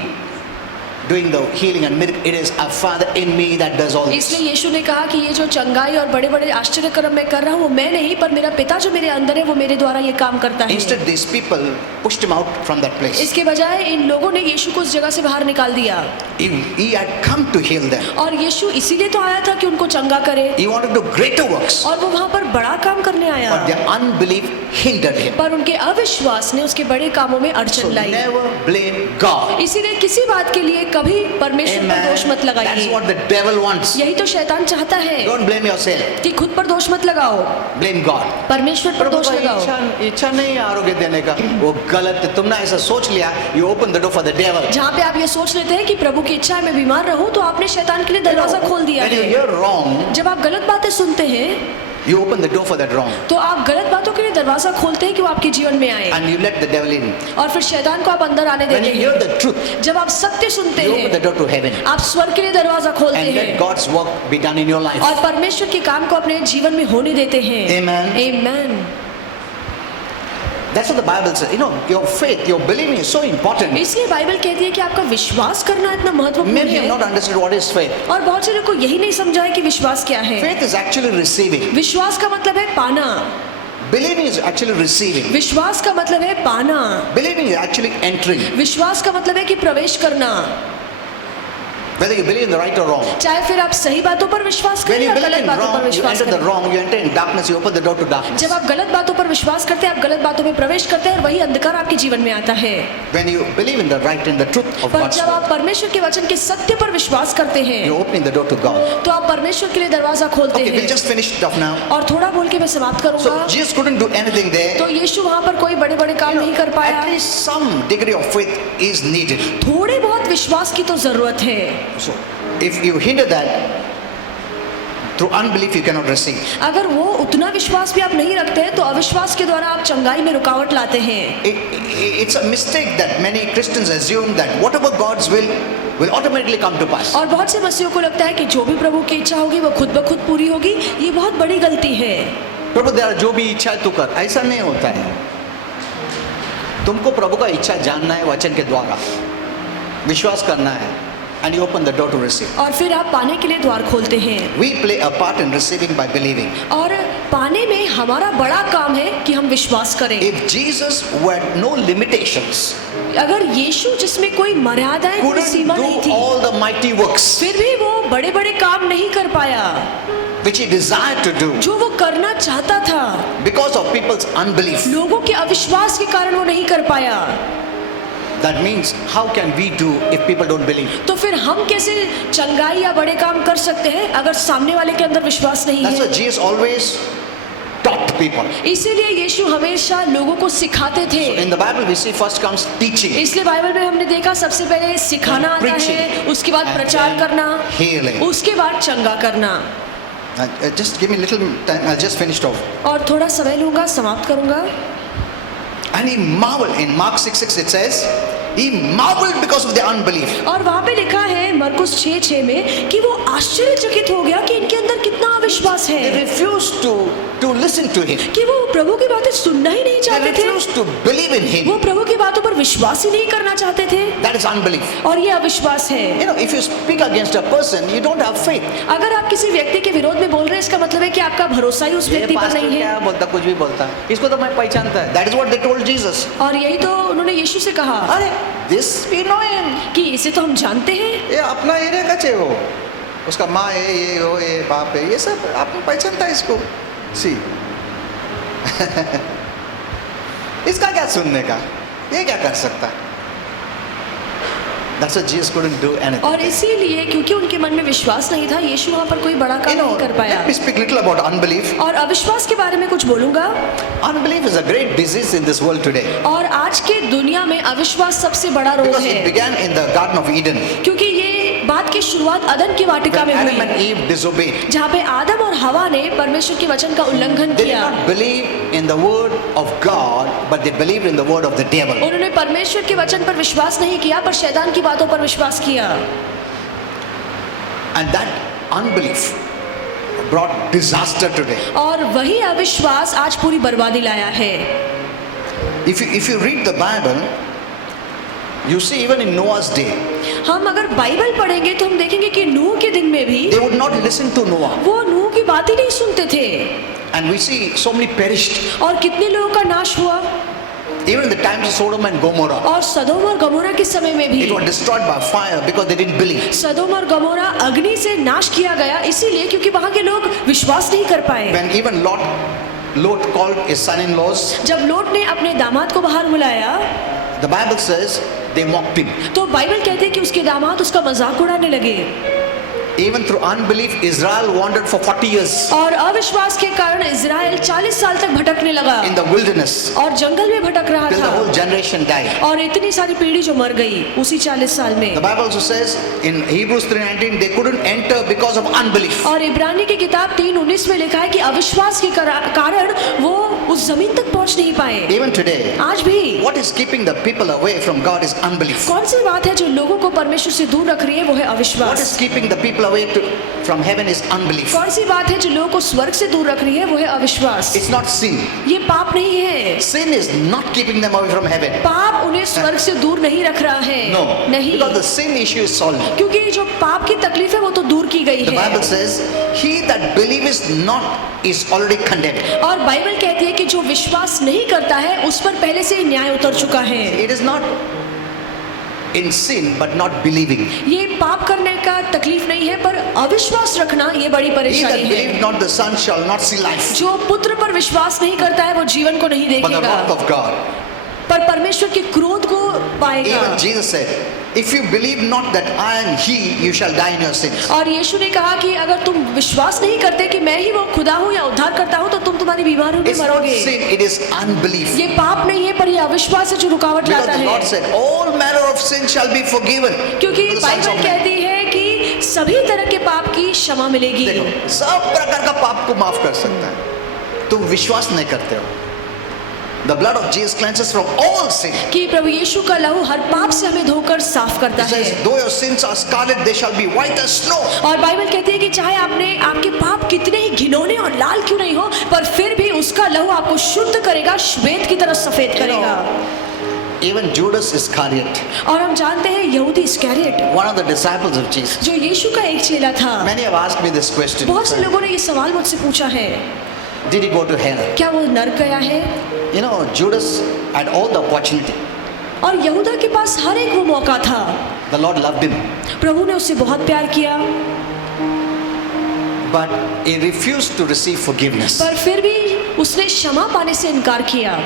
doing the healing and miracle. It is a Father in me that does all this. इसलिए यीशु ने कहा कि ये जो चंगाई और बड़े बड़े आश्चर्य कर्म मैं कर रहा हूँ वो मैं नहीं, पर मेरा पिता जो मेरे अंदर है वो मेरे द्वारा ये काम करता है। Instead, these people pushed him out from that place. इसके बजाय इन लोगों ने यीशु को उस जगह से बाहर निकाल दिया। He had come to heal them. और यीशु इसीलिए तो आया था कि उनको चंगा करे, He wanted to do greater works, और वो वहाँ पर बड़ा काम करने आया, but their unbelief hindered him. पर उनके अविश्वास ने उसके बड़े कामों में So अड़चन लाई। never blame God. इसीलिए किसी बात के लिए कभी परमेश्वर पर दोष मत That's लगाइए। what the devil wants. यही तो शैतान चाहता है Don't blame yourself. कि खुद पर दोष मत लगाओ, Blame God. परमेश्वर पर प्रभु दोष का लगाओ। इच्छा नहीं है आरोग्य देने का, वो गलत है। तुमने ऐसा सोच लिया, you open the door for the devil. जहाँ पे आप ये सोच लेते हैं कि प्रभु की इच्छा है मैं बीमार रहूं, तो आपने शैतान के लिए दरवाजा खोल दिया When you है। hear wrong, जब आप गलत बातें सुनते हैं you open the door for that wrong, तो आप गलत बातों के लिए दरवाजा खोलते हैं कि वो आपके जीवन में आए, and you let the devil in. और फिर शैतान को आप अंदर आने When देते you hear हैं। the truth, जब आप सत्य सुनते you open the हैं door to heaven, आप स्वर्ग के लिए दरवाजा खोलते and let हैं God's work be done in your life. और परमेश्वर के काम को अपने जीवन में होने देते हैं। Amen. Amen. That's what the Bible says. You know, your faith, your believing is so important. इसलिए बाइबल कहती है कि आपका विश्वास करना इतना महत्वपूर्ण Many have not है, understood what is faith. और बहुत से लोगों को यही नहीं समझा है कि विश्वास क्या है। Faith is actually receiving. विश्वास का मतलब है पाना, Believing is actually receiving. विश्वास का मतलब है पाना, Believing is actually entering. विश्वास का मतलब है कि प्रवेश करना। Whether you believe in the right or wrong. चाहे फिर आप सही बातों पर विश्वास When करें you या believe गलत in बातों पर wrong, you विश्वास enter the करें। wrong, you enter in darkness, you open the door to darkness. जब आप गलत बातों पर विश्वास करते हैं, आप गलत बातों में प्रवेश करते हैं और वही अंधकार आपके जीवन में आता है। When you believe in the right and the truth of पर God's जब word, आप परमेश्वर के वचन के सत्य पर विश्वास करते हैं you're opening the door to God. तो आप परमेश्वर के लिए दरवाजा खोलते Okay, we'll हैं। just finish it off now. और थोड़ा बोल के मैं समाप्त So करूंगा। Jesus couldn't do anything there. तो यीशु वहाँ पर कोई बड़े बड़े काम नहीं कर पाया। At least some degree of faith is needed. थोड़े बहुत विश्वास की तो जरूरत है। So if you hinder that, through unbelief you cannot receive. अगर वो उतना विश्वास भी आप नहीं रखते हैं तो अविश्वास के द्वारा आप चंगाई में रुकावट लाते हैं। It's a mistake that many Christians assume that whatever God's will automatically come to pass. और बहुत से मसीहों को लगता है कि जो भी प्रभु की इच्छा होगी वो खुद ब खुद पूरी होगी। ये बहुत बड़ी गलती है। प्रभु तेरा जो भी इच्छा है तू कर, ऐसा नहीं होता है। तुमको प्रभु का इच्छा जानना है वचन के द्वारा, विश्वास करना है, and you open the door to receive. और फिर आप पाने के लिए द्वार खोलते हैं। We play a part in receiving by believing. और पाने में हमारा बड़ा काम है कि हम विश्वास करें। If Jesus had no limitations, अगर यीशु जिसमें कोई मर्यादाएं, कोई couldn't सीमा नहीं do थी, all the mighty works फिर भी वो बड़े बड़े काम नहीं कर पाया which he desired to do जो वो करना चाहता था। because of people's unbelief. लोगों के अविश्वास के कारण वो नहीं कर पाया। That means how can we do if people don't believe? तो फिर हम कैसे चंगाई या बड़े काम कर सकते हैं अगर सामने वाले के अंदर विश्वास नहीं That's why है। Jesus always taught people. इसीलिए यीशु हमेशा लोगों को सिखाते थे। In the Bible we see first comes teaching, इसलिए बाइबल में हमने देखा सबसे पहले सिखाना आता है, उसके बाद and प्रचार then करना, healing. उसके बाद चंगा करना। Just give me a little time, I'll just finish off. और थोड़ा समय लूंगा, समाप्त करूंगा। And he marveled. In Mark 6:6 it says, he marveled because of their unbelief. और वहाँ पे लिखा है मरकुस 6:6 में कि वो आश्चर्यचकित हो गया कि इनके अंदर कितना अविश्वास They है, refused to listen to him. कि वो प्रभु की बातें सुनना ही नहीं They चाहते थे, refused to believe in him. वो प्रभु की बातों पर विश्वास ही नहीं करना चाहते थे। That is unbelief. और ये अविश्वास है। You know, if you speak against a person, you don't have faith. अगर आप किसी व्यक्ति के विरोध में बोल रहे हैं इसका मतलब है कि आपका भरोसा ही उस ये व्यक्ति पर pastor नहीं है। क्या बोलता, कुछ भी बोलता, इसको तो मैं पहचानता है. That is what they told Jesus. और यही तो उन्होंने यीशु से कहा अरे this we know him. कि इसे तो हम जानते हैं, ये अपना एरिया का चे वो, उसका माँ है, ये हो, ये बाप है, ये सब आपने पहचानता है इसको. सी इसका क्या सुनने का, ये क्या कर सकता. That's why Jesus couldn't do anything. और इसीलिए क्योंकि उनके मन में विश्वास नहीं था, यीशु वहाँ पर कोई बड़ा You काम know, नहीं कर पाया। let me speak little about unbelief. और अविश्वास के बारे में कुछ बोलूंगा। Unbelief is a great disease in this world today. और आज के दुनिया में अविश्वास सबसे बड़ा रोग Because है, it began in the Garden of Eden. क्योंकि ये बात की शुरुआत अदन की वाटिका when में Adam and हुई, Eve disobeyed. जहाँ पे आदम और हवा ने परमेश्वर के वचन का उल्लंघन They did किया। not believe in the word of God, but they believed in the word of the devil. उन्होंने परमेश्वर के वचन पर विश्वास नहीं किया, पर शैतान की बातों पर विश्वास किया। And that unbelief brought disaster today. और वही अविश्वास आज पूरी बर्बादी लाया है। If you read the Bible, you see even in Noah's day, हम अगर बाइबल पढ़ेंगे तो हम देखेंगे कि नूह के दिन में भी they would not listen to Noah. वो नूह की बात ही नहीं सुनते थे, And we see so many perished. और कितने लोगों का नाश हुआ। Even in the times of Sodom and Gomorrah, और सदोम और गमोरा के समय में भी it was destroyed by fire because they didn't believe. सदोम और गमोरा अग्नि से नाश किया गया, इसीलिए क्योंकि वहां के लोग विश्वास नहीं कर पाए। When even Lot called his son-in-laws, जब लोट ने अपने दामाद को बाहर बुलाया, the Bible says they mocked him. तो बाइबल कहते हैं कि उसके दामाद उसका मजाक उड़ाने लगे। Even through unbelief, Israel wandered for 40 years और अविश्वास के कारण इजराइल 40 साल तक भटकने लगा in the wilderness और जंगल में भटक रहा till the whole था, generation died. और इतनी सारी पीढ़ी जो मर गई उसी 40 साल में। The Bible also says in Hebrews 3:19 they couldn't enter because of unbelief. और इब्रानी की किताब 3:19 में लिखा है कि अविश्वास के कारण वो उस जमीन तक पहुंच नहीं पाए। Even today, आज भी what is keeping the people away from God is unbelief. कौन सी बात है जो लोगों को परमेश्वर से दूर रख रही है? वो है What अविश्वास। is keeping the people away from heaven is unbelief. कौन सी बात है जो लोगों को स्वर्ग से दूर रख रही है? वो है अविश्वास। It's not sin. ये पाप नहीं है, Sin is not keeping them away from heaven. पाप उन्हें स्वर्ग से दूर नहीं रख रहा है। No, नहीं, because the sin issue is solved. क्योंकि जो पाप की तकलीफ है वो तो दूर की गई The Bible है। says, "He that believeth not is already condemned." और बाइबल कहती है कि जो विश्वास नहीं करता है उस पर पहले से ही न्याय उतर चुका है। It is not in sin, but not believing. ये पाप करने का तकलीफ नहीं है, पर अविश्वास रखना ये बड़ी He that परेशानी है। believeth not the Son shall not see life, जो पुत्र पर विश्वास नहीं करता है वो जीवन को नहीं but the देखेगा, wrath of God. पर परमेश्वर के क्रोध को पाएगा। Even Jesus said, "If you believe not that I am He, you shall die in your sins." और यीशु ने कहा कि अगर तुम विश्वास नहीं करते कि मैं ही वो खुदा हूँ या उद्धार करता हूँ, तो तुम तुम्हारी बीमारियों में It's not मरोगे। sin, it is unbelief. ये पाप नहीं है, पर ये अविश्वास है जो रुकावट Because लाता the Lord है। said, "All manner of sin shall be forgiven." क्योंकि to the sons Bible of men. कहती है कि सभी तरह के पाप की क्षमा मिलेगी। देखो, सब प्रकार का पाप को माफ कर सकता है। तुम विश्वास नहीं करते हो। The blood of Jesus cleanses from all sin. कि प्रभु यीशु का लहू हर पाप से हमें धोकर साफ करता It says, है। "Though your sins are scarlet, they shall be white as snow." और बाइबल कहती है कि चाहे आपके पाप कितने ही घिनौने और लाल क्यों नहीं हो, पर फिर भी उसका लहू आपको शुद्ध करेगा, श्वेत की तरह सफेद करेगा। Even Judas Iscariot, और हम जानते हैं यहूदी Iscariot, one of the disciples of Jesus. जो यीशु का एक चेला था। Many have asked me this question. बहुत से लोगों ने ये सवाल मुझसे पूछा है, Did he go to hell? क्या वो नरक गया है? You know, Judas had all the opportunity. और यहूदा के पास हर एक वो मौका था। The Lord loved him, प्रभु ने उससे बहुत प्यार किया, but he refused to receive forgiveness. पर फिर भी उसने क्षमा पाने से इनकार किया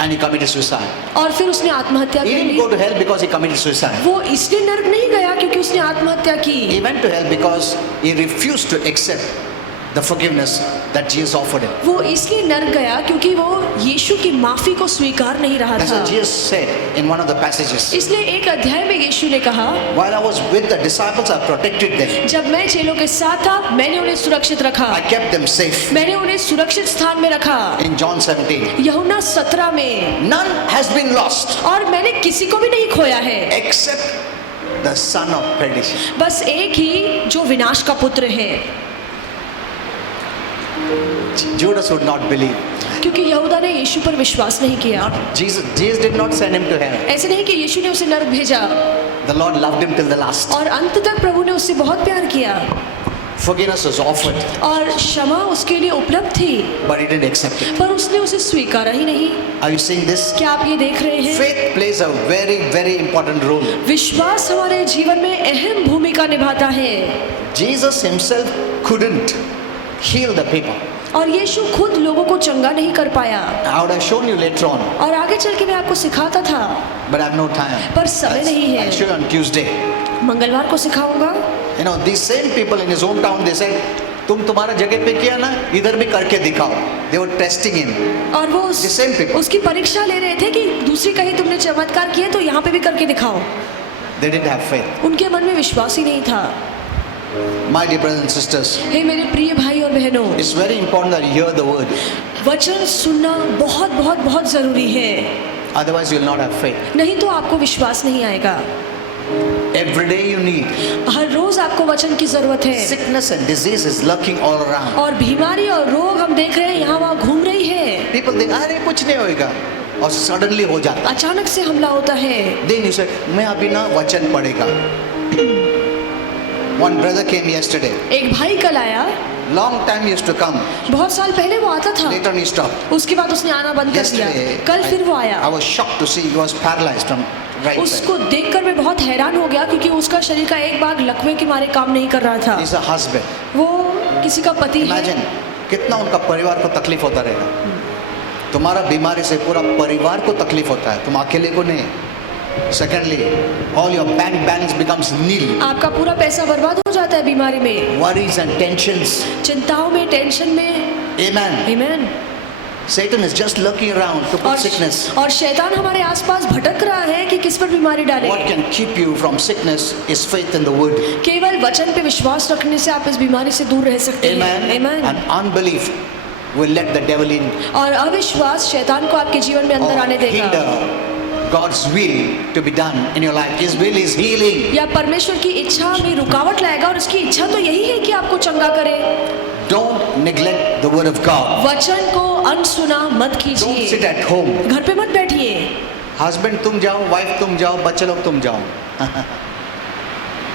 And he committed suicide. और फिर उसने आत्महत्या He कर didn't Lee. go to hell because he committed suicide. वो इसलिए नरक नहीं गया क्योंकि उसने आत्महत्या की। He went to hell because he refused to accept the forgiveness that Jesus offered him. वो इसलिए नरक गया क्योंकि वो यीशु की माफी को स्वीकार नहीं रहा That's था। what Jesus said in one of the passages. इसलिए एक अध्याय में यीशु ने कहा, While I was with the disciples, I protected them. जब मैं चेलों के साथ था मैंने उन्हें सुरक्षित रखा, I kept them safe. मैंने उन्हें सुरक्षित स्थान में रखा। In John 17, यूहन्ना 17 में, none has been lost और मैंने किसी को भी नहीं खोया है except the son of perdition. बस एक ही जो विनाश का पुत्र है। Judas would not believe. क्योंकि यहूदा ने यीशु पर विश्वास नहीं किया। Jesus did not send him to hell. ऐसे नहीं कि यीशु ने उसे नरक भेजा, The Lord loved him till the last. और अंत तक प्रभु ने उससे बहुत प्यार किया, Forgiveness was offered, और क्षमा उसके लिए उपलब्ध थी, but he didn't accept it. पर उसने उसे स्वीकारा ही नहीं। Are you seeing this? क्या आप ये देख रहे हैं? Faith plays a very, very important role. विश्वास हमारे जीवन में अहम भूमिका निभाता है, Jesus himself couldn't heal the people. और यीशु खुद लोगों को चंगा नहीं कर पाया। I would have shown you later on, और आगे चल के मैं आपको सिखाता था, but I have no time. पर समय नहीं है। I'll show you on Tuesday. मंगलवार को सिखाऊंगा। You know, these same people in his hometown, they said, तुम्हारा जगह पे किया ना, इधर भी करके दिखाओ. They were testing him. और वो The same people. उसकी परीक्षा ले रहे थे कि दूसरी कहीं तुमने चमत्कार किए तो यहाँ पे भी करके दिखाओ। They didn't have faith. उनके मन में विश्वास ही नहीं था। My dear brothers and sisters, हे मेरे प्रिय भाई और बहनों, it's very important that you hear the word. वचन सुनना बहुत बहुत बहुत जरूरी है, Otherwise, you will not have faith. नहीं तो आपको विश्वास नहीं आएगा। Every day you need. हर रोज आपको वचन की जरूरत है। Sickness and disease is lurking all around. और बीमारी और रोग हम देख रहे हैं यहाँ वहाँ घूम रही है। People think, अरे कुछ नहीं होएगा, और सडनली हो जाता। अचानक से हमला होता है। Then you say, मैं अभी ना वचन पढ़ेगा। One brother came yesterday. एक भाई कल आया, Long time he used to come. बहुत साल पहले वो आता था, Later on he stopped. उसके बाद उसने आना बंद कर दिया। Yesterday, कल फिर वो I आया। was shocked to see he was paralyzed from right side. उसको देखकर मैं बहुत हैरान हो गया क्योंकि उसका शरीर का एक भाग लकवे के मारे काम नहीं कर रहा था। He's a husband. वो किसी का पति है। Imagine कितना उनका परिवार को तकलीफ होता रहेगा। तुम्हारा बीमारी से पूरा परिवार को तकलीफ होता है, तुम अकेले को नहीं। Secondly, all your bank balance becomes nil. आपका पूरा पैसा बर्बाद हो जाता है बीमारी में, Worries and tensions. चिंताओं में, टेंशन में। Amen. Amen. Satan is just lurking around to put sickness. और शैतान हमारे आसपास भटक रहा है कि किस पर बीमारी डाले। What can keep you from sickness is faith in the word. केवल वचन पे विश्वास रखने से आप इस बीमारी से दूर रह सकते हैं। Amen. Amen. And unbelief will let the devil in और अविश्वास शैतान को आपके जीवन में अंदर or आने देगा, hinder God's will to be done in your life. His will is healing. या परमेश्वर की इच्छा में रुकावट लाएगा, और उसकी इच्छा तो यही है कि आपको चंगा करे। Don't neglect the word of God. वचन को अनसुना मत Don't sit कीजिए, at home. घर पे मत बैठिए। हस्बैंड तुम जाओ, वाइफ तुम जाओ, बच्चे लोग तुम जाओ।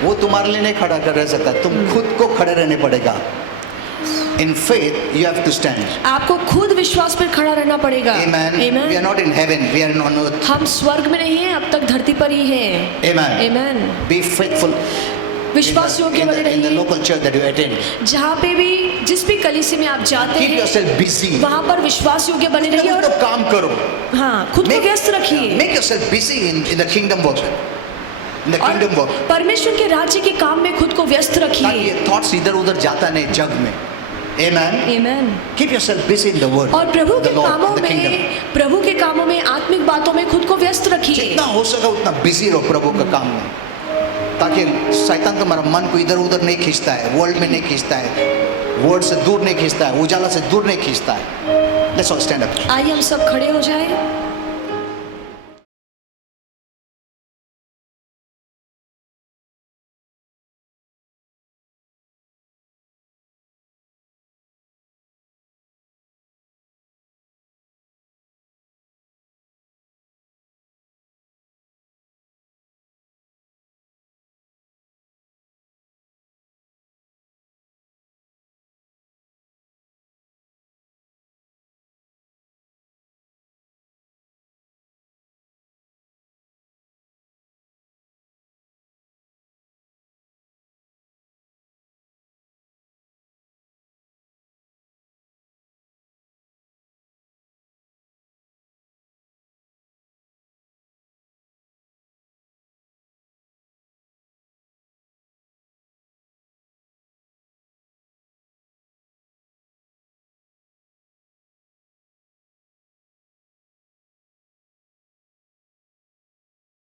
वो तुम्हारे लिए नहीं खड़ा कर रह सकता, तुम खुद को खड़े रहने पड़ेगा। In faith, you have to stand. आपको खुद विश्वास पर खड़ा रहना पड़ेगा। Amen. Amen. We are not in heaven, we are on earth. हम स्वर्ग में नहीं हैं, अब तक धरती पर ही हैं। Amen. Amen. Be faithful विश्वास योग्य in बने the रहिए। local church that you attend. जहाँ पे भी, जिस भी कलीसिया में आप जाते Keep हैं, yourself busy. वहाँ पर विश्वास योग्य बने रहिए तो और काम करो। हाँ, खुद को व्यस्त रखिए। Make yourself busy in the kingdom work. In the kingdom और work. परमेश्वर के राज्य के काम में खुद को व्यस्त ताकि रखिए। ये thoughts इधर उधर जाता नहीं जग में। Amen. Amen. Keep yourself busy in the word. और प्रभु the के Lord, कामों the kingdom. में, प्रभु के कामों में, आत्मिक बातों में खुद को व्यस्त रखिए। जितना हो सके उतना बिजी रहो प्रभु का काम में, ताकि शैतान तुम्हारा मन को इधर उधर नहीं खींचता है, वर्ल्ड में नहीं खींचता है, वर्ड से दूर नहीं खींचता है, उजाला से दूर नहीं खींचता है। Let's all stand up. आइए हम सब खड़े हो जाएं।